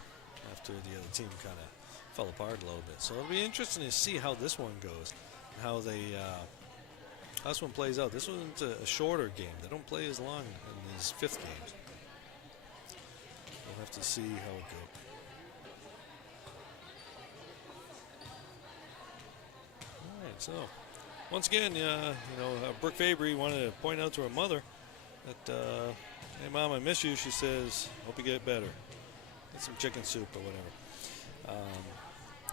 after the other team kind of fell apart a little bit. So it'll be interesting to see how this one goes, how this one plays out. This one's a shorter game. They don't play as long in these 5th games. We'll have to see how it goes. All right, so once again, Brooke Fabry wanted to point out to her mother that, hey, Mom, I miss you. She says, hope you get better. Get some chicken soup or whatever.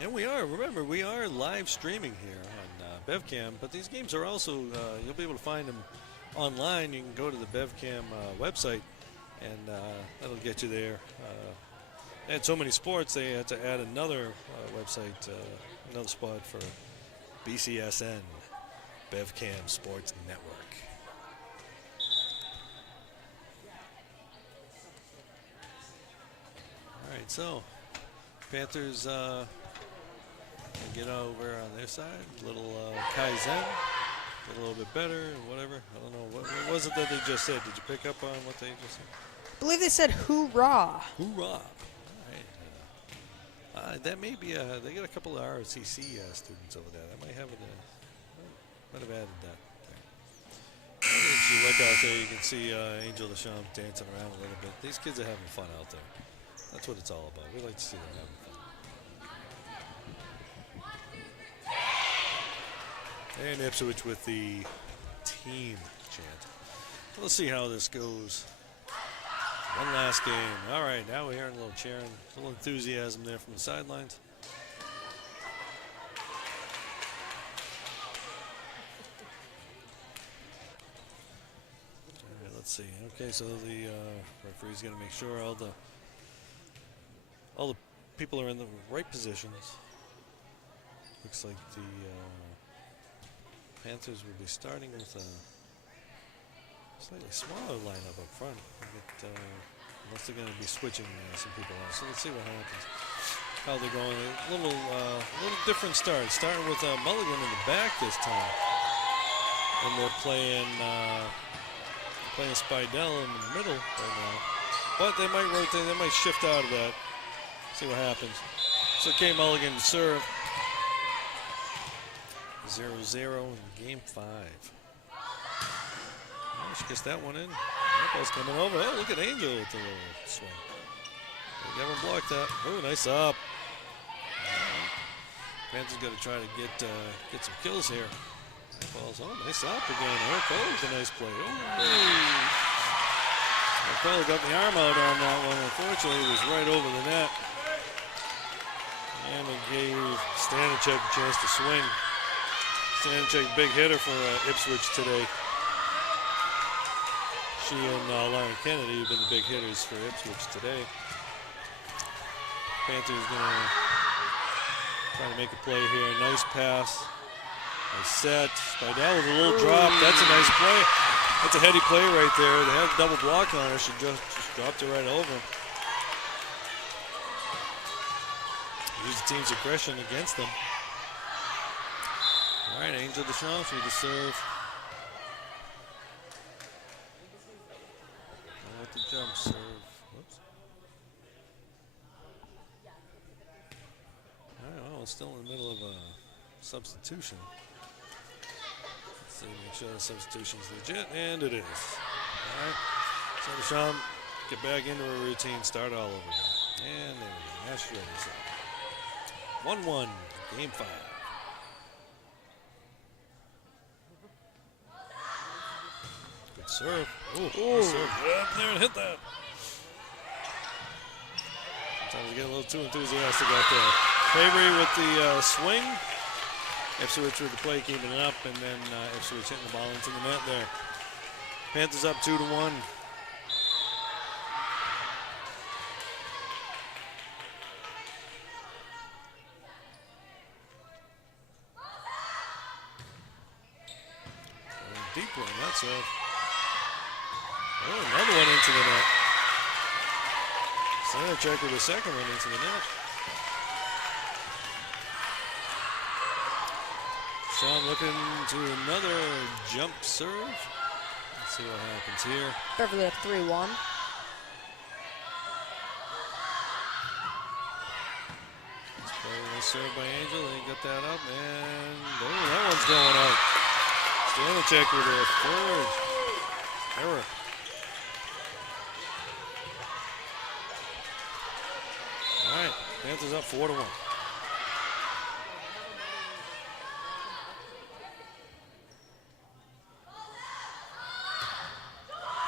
And we are live streaming here on BevCam, but these games are also, you'll be able to find them online. You can go to the BevCam website, and that'll get you there. They had so many sports, they had to add another website, another spot for BCSN, BevCam Sports Network. All right, so Panthers get over on their side. A little Kaizen, a little bit better, whatever. I don't know. What was it that they just said? Did you pick up on what they just said? I believe they said hoorah. Hoorah. All right. That may be they got a couple of ROTC students over there. I might have added that there. As you look out there, you can see Angel Deschamps dancing around a little bit. These kids are having fun out there. That's what it's all about. We like to see them having fun. And Ipswich with the team chant. Let's see how this goes. One last game. All right, now we're hearing a little cheering, a little enthusiasm there from the sidelines. All right, let's see. Okay, so the referee's going to make sure all the people are in the right positions. Looks like the Panthers will be starting with Slightly smaller lineup up front. Unless they're going to be switching some people out. So let's see what happens. How they're going. A little different start. Starting with Mulligan in the back this time. And they're playing Spidell in the middle right now. But they might rotate. They might shift out of that. See what happens. So K. Mulligan to serve. 0-0 in game 5. Oh, she gets that one in. That ball's coming over. Oh, look at Angel with the little swing. They haven't blocked that. Oh, nice up. Panthers got to try to get some kills here. That ball's nice up again. Cole with a nice play. Cole got the arm out on that one. Unfortunately, it was right over the net. And it gave Stanachek a chance to swing. Stanachek, big hitter for Ipswich today. She and Lauren Kennedy have been the big hitters for Ipswich today. Panthers going to try to make a play here. Nice pass. Nice set. Spidell with a little drop. That's a nice play. That's a heady play right there. They had a double block on her. She just dropped it right over. Use the team's aggression against them. All right, Angel Deschamps with the serve. With the jump serve. Whoops. All right, well, still in the middle of a substitution. Let's see, make sure the substitution's legit, and it is. All right, so Deschamps get back into a routine, start all over again. And there we go, Nash ready. 1-1, game 5. Good serve. Good serve. Get up there and hit that. Sometimes you get a little too enthusiastic out there. Favory with the swing. Ipswich with the play keeping it up, and then Ipswich hitting the ball into the net there. Panthers up 2-1. Deep one, that's it. Oh, another one into the net. Stanachek with the second one into the net. Sean looking to another jump serve. Let's see what happens here. Beverly up 3-1. Nice serve by Angel. They got that up, and that one's going out. Stanachek with a third error. All right, Panthers up 4-1.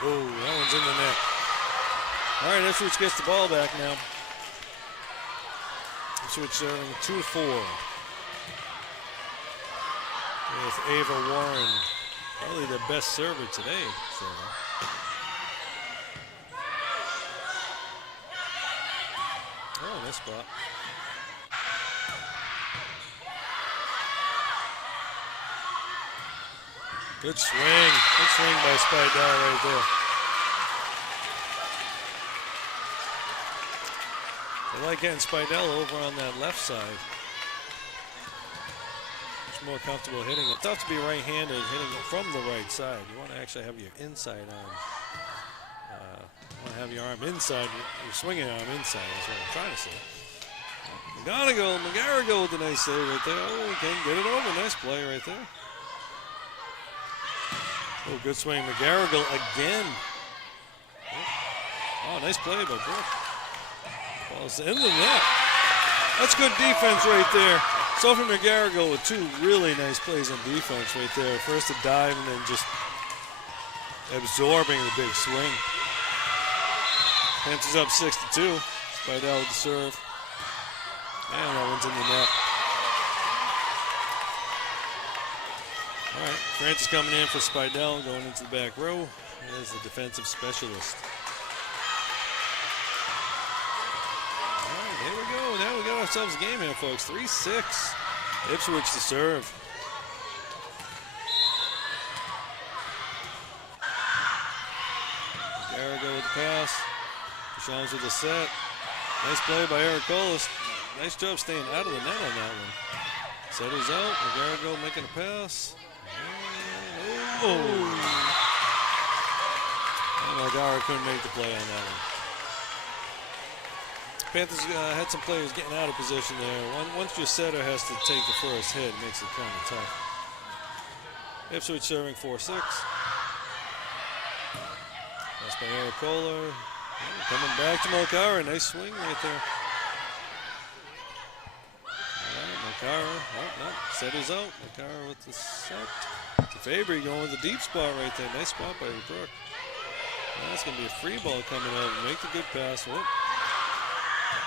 Oh, that one's in the net. All right, Ipswich gets the ball back now. Ipswich serving 2-4. With Ava Warren, probably the best server today. Oh, nice spot. Good swing. Good swing by Spidell right there. I like getting Spidell over on that left side. More comfortable hitting it. Tough to be right-handed hitting it from the right side. You want to actually have your inside arm. You want to have your arm inside, your swinging arm inside is what I'm trying to say. McGarrigle with a nice save right there. Oh, can get it over. Nice play right there. Oh, good swing. McGarrigle again. Oh, nice play by Brooke. Ball's in the net. That's good defense right there. Sophie McGarrigle with two really nice plays on defense right there. First a dive and then just absorbing the big swing. Panthers up 6-2. Spidell with the serve. And that one's in the net. All right, Francis coming in for Spidell, going into the back row as the defensive specialist. There we go. Now we got ourselves a game here, folks. 3-6. Ipswich to serve. pass. Deshaun's with the set. Nice play by Eric Colas. Nice job staying out of the net on that one. Settles out. McGarrigle making a pass. And Algara couldn't make the play on that one. Panthers had some players getting out of position there. Once your setter has to take the first hit, it makes it kind of tough. Ipswich serving 4-6. That's by Eric Kohler. Coming back to Mulcara. Nice swing right there. Mulcara. No. Settles out. Mulcara with the set. To Fabry going with the deep spot right there. Nice spot by Brook. That's going to be a free ball coming over. Make the good pass. Whoop.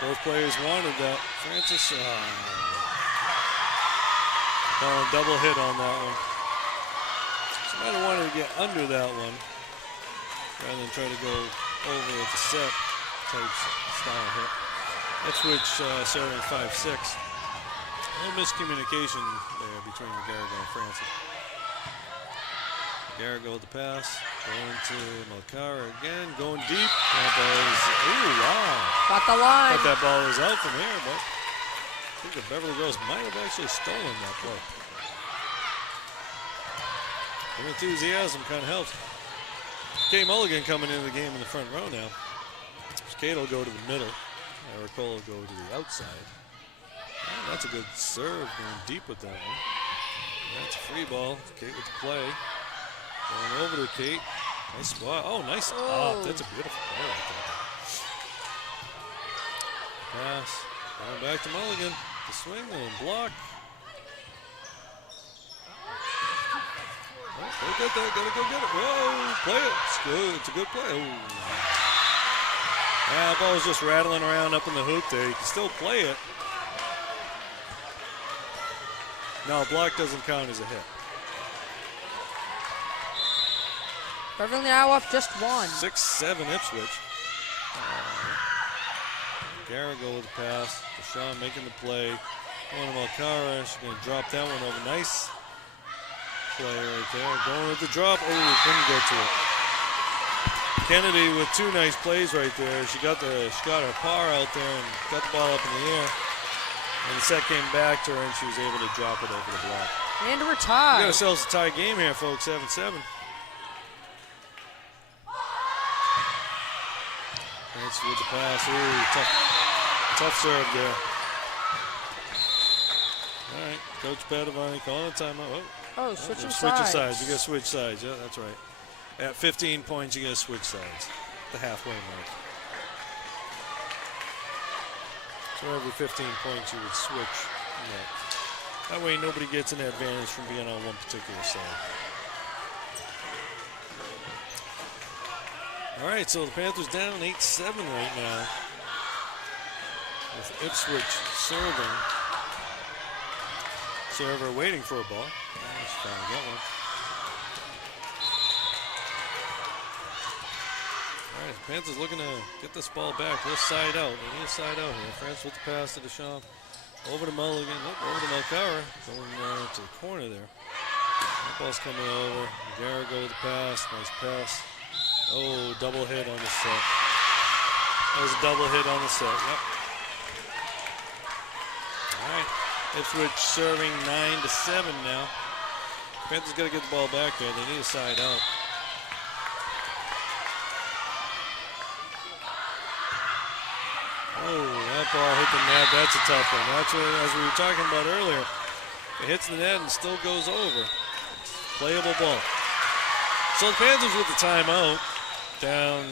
Both players wanted that. Francis calling double hit on that one. Somebody wanted to get under that one rather than try to go over with the set type style hit. Ipswich serving 5-6. A little miscommunication there between McGarrigle and Francis. McGarrigle with the pass. Going to Mulcara again, going deep. That ball is, ooh, wow. Got the line. Thought that ball was out from here, but I think the Beverly Girls might have actually stolen that play. The enthusiasm kind of helps. Kay Mulligan coming into the game in the front row now. Kate will go to the middle. Ericola will go to the outside. Oh, that's a good serve, going deep with that one. That's a free ball. Kate with the play. Going over to Kate. Nice spot. Oh, nice up. That's a beautiful play right there. Pass. Going back to Mulligan. The swing and block. Oh, go get that. Gotta go get it. Whoa, play it. It's good. It's a good play. Oh. Yeah, the ball was just rattling around up in the hoop there. You can still play it. No, a block doesn't count as a hit. Beverly now up just one. 6-7 Ipswich. Garrigo with the pass. Deshaun making the play. Going to Mulcara. She's going to drop that one over. Nice play right there. Going with the drop. Oh, couldn't get to it. Kennedy with two nice plays right there. She got her par out there and got the ball up in the air. And the set came back to her and she was able to drop it over the block. And we're tied. We got ourselves a tie game here, folks. 7-7. That's with the pass. Ooh, tough serve there. All right, Coach Padavani calling a timeout. Switching sides. You got to switch sides. Yeah, that's right. At 15 points, you got to switch sides. The halfway mark. So every 15 points, you would switch. That way, nobody gets an advantage from being on one particular side. All right, so the Panthers down 8-7 right now. With Ipswich serving. Server waiting for a ball. Just finally got one. All right, the Panthers looking to get this ball back. They'll side out. They need a side out here. France with the pass to Deshaun. Over to Mulligan. Over to Mulcara. Going to the corner there. That ball's coming over. Garrigo with the pass. Nice pass. Oh, double hit on the set. That was a double hit on the set. Yep. All right. Ipswich serving 9-7 now. Panthers got to get the ball back there. They need a side out. Oh, that ball hit the net. That's a tough one. That's what, as we were talking about earlier. It hits the net and still goes over. It's a playable ball. So the Panthers with the timeout. Down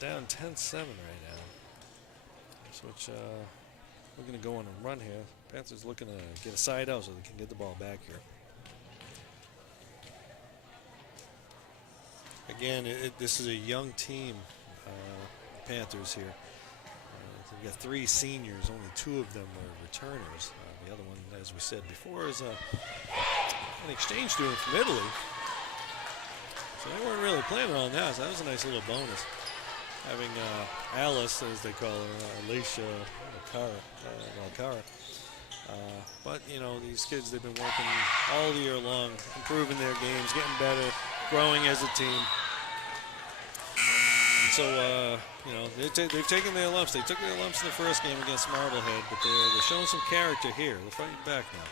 10-7 right now. Which we're going to go on a run here. Panthers looking to get a side out so they can get the ball back here. Again, this is a young team, Panthers here. They've got 3 seniors. Only 2 of them are returners. The other one, as we said before, is an exchange student from Italy. So they weren't really planning on that, so that was a nice little bonus. Having Alice, as they call her, Alicia Malcara. But, you know, these kids, they've been working all year long, improving their games, getting better, growing as a team. So, you know, they've taken their lumps. They took their lumps in the first game against Marblehead, but they're showing some character here. They're fighting back now.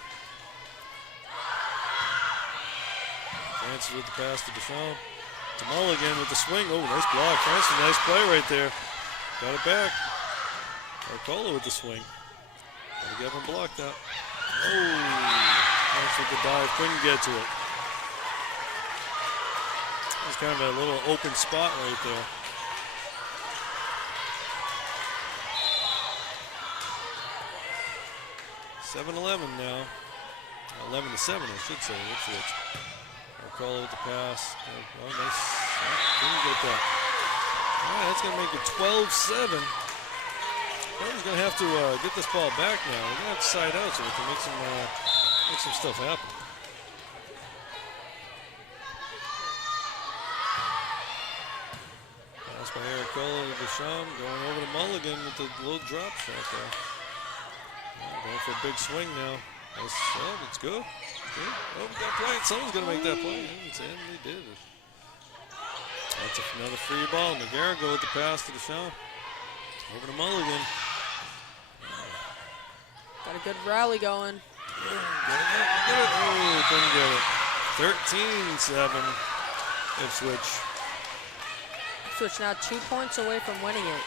Francis with the pass to Deshaun. To Mulligan with the swing. Oh, nice block. Francis, nice play right there. Got it back. Arcola with the swing. Gotta get him blocked out. Oh, Francis with the dive. Couldn't get to it. It's kind of a little open spot right there. 7-11 now. 11-7, I should say. Ipswich. Arcola with the pass. Oh, nice. Oh, didn't get that. All right, that's going to make it 12-7. He's going to have to get this ball back now. We're going to have to side out so we can make some stuff happen. Pass by Arcola to Deshaun. Going over to Mulligan with the little drop shot there. Going for a big swing now. Nice. Oh, it's good. Oh, we got play. Someone's going to make that play. And they did it. That's another free ball. McGarrigle with the pass to Deshaun. Over to Mulligan. Got a good rally going. Oh, couldn't get it. 13-7. Ipswich. Ipswich now 2 points away from winning it.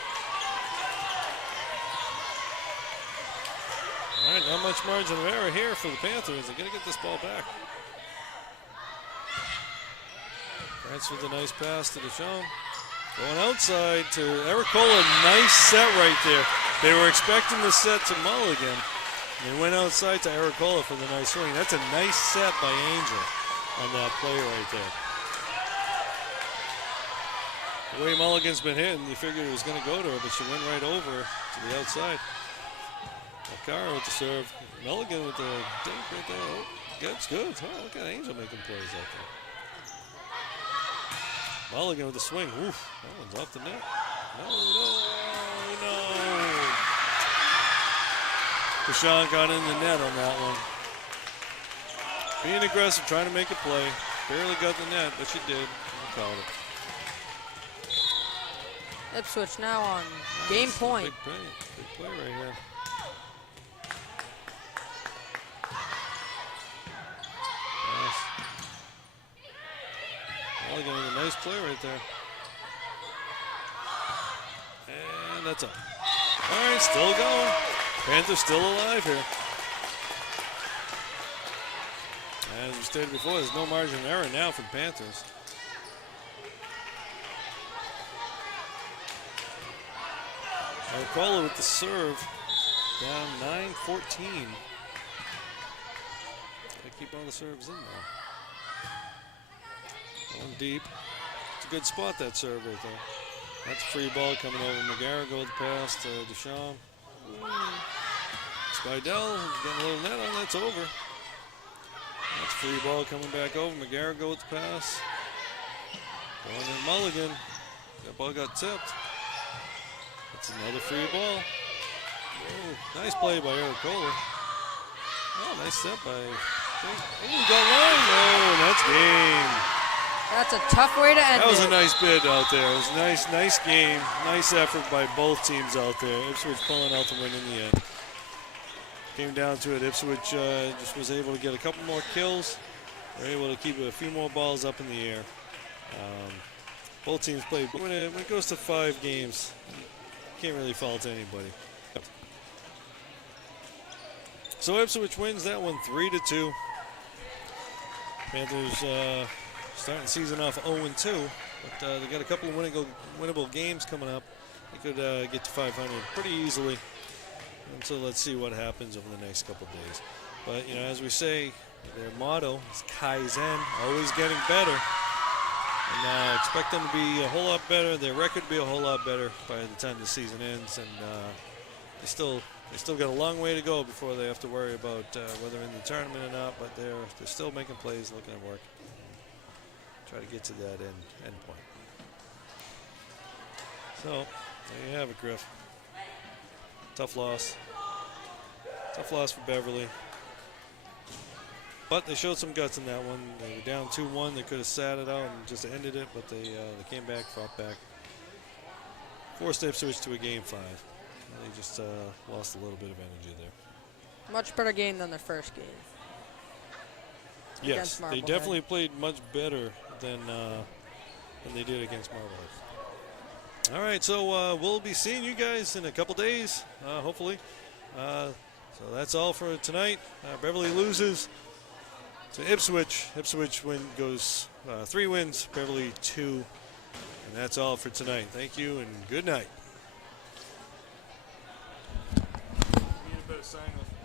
All right, not much margin of error here for the Panthers. They're going to get this ball back. Francis with a nice pass to Deshaun. Going outside to Arcola. Nice set right there. They were expecting the set to Mulligan. They went outside to Arcola for the nice swing. That's a nice set by Angel on that play right there. The way Mulligan's been hitting, you figured it was going to go to her, but she went right over to the outside. Alcara with the serve. Mulligan with the dink right there. Oh, that's good. Oh, look at Angel making plays out there. Mulligan with the swing. Oof, that one's off the net. No. Deshaun got in the net on that one. Being aggressive, trying to make a play. Barely got the net, but she did. I called it. Ipswich now on game point. Big play right here. Mulligan with a nice play right there. And that's up. All right, still going. Panthers still alive here. As we stated before, there's no margin of error now for the Panthers. Arcola with the serve. Down 9-14. Gotta keep all the serves in there. Going deep. It's a good spot, that serve right there. That's a free ball coming over. McGarrigle with the pass to Deshaun. Spidell getting a little net on. That's over. That's a free ball coming back over. McGarrigle with the pass. Going to Mulligan. That ball got tipped. That's another free ball. Oh, nice play by Arcola. Oh, nice set by. Oh, got one. Oh, that's game. That's a tough way to end it. That was a nice bid out there. It was a nice game. Nice effort by both teams out there. Ipswich pulling out the win in the end. Came down to it. Ipswich just was able to get a couple more kills. They were able to keep a few more balls up in the air. Both teams played. When it goes to 5 games, you can't really fault anybody. So Ipswich wins that one 3-2. Panthers starting the season off 0-2, but they got a couple of winnable games coming up. They could get to 500 pretty easily. And so let's see what happens over the next couple days. But, you know, as we say, their motto is Kaizen, always getting better. And expect them to be a whole lot better. Their record to be a whole lot better by the time the season ends. And they still got a long way to go before they have to worry about whether in the tournament or not. But they're still making plays, looking at work. Try to get to that end point. So, there you have it, Griff. Tough loss. Tough loss for Beverly. But they showed some guts in that one. They were down 2-1. They could have sat it out and just ended it, but they came back, fought back. forced Ipswich to a game 5. They just lost a little bit of energy there. Much better game than their first game. Yes, they definitely played much better than they did against Marblehead. All right, so we'll be seeing you guys in a couple days, hopefully. So that's all for tonight. Beverly loses to Ipswich. Ipswich goes 3 wins, Beverly 2. And that's all for tonight. Thank you and good night. Need a better sign off.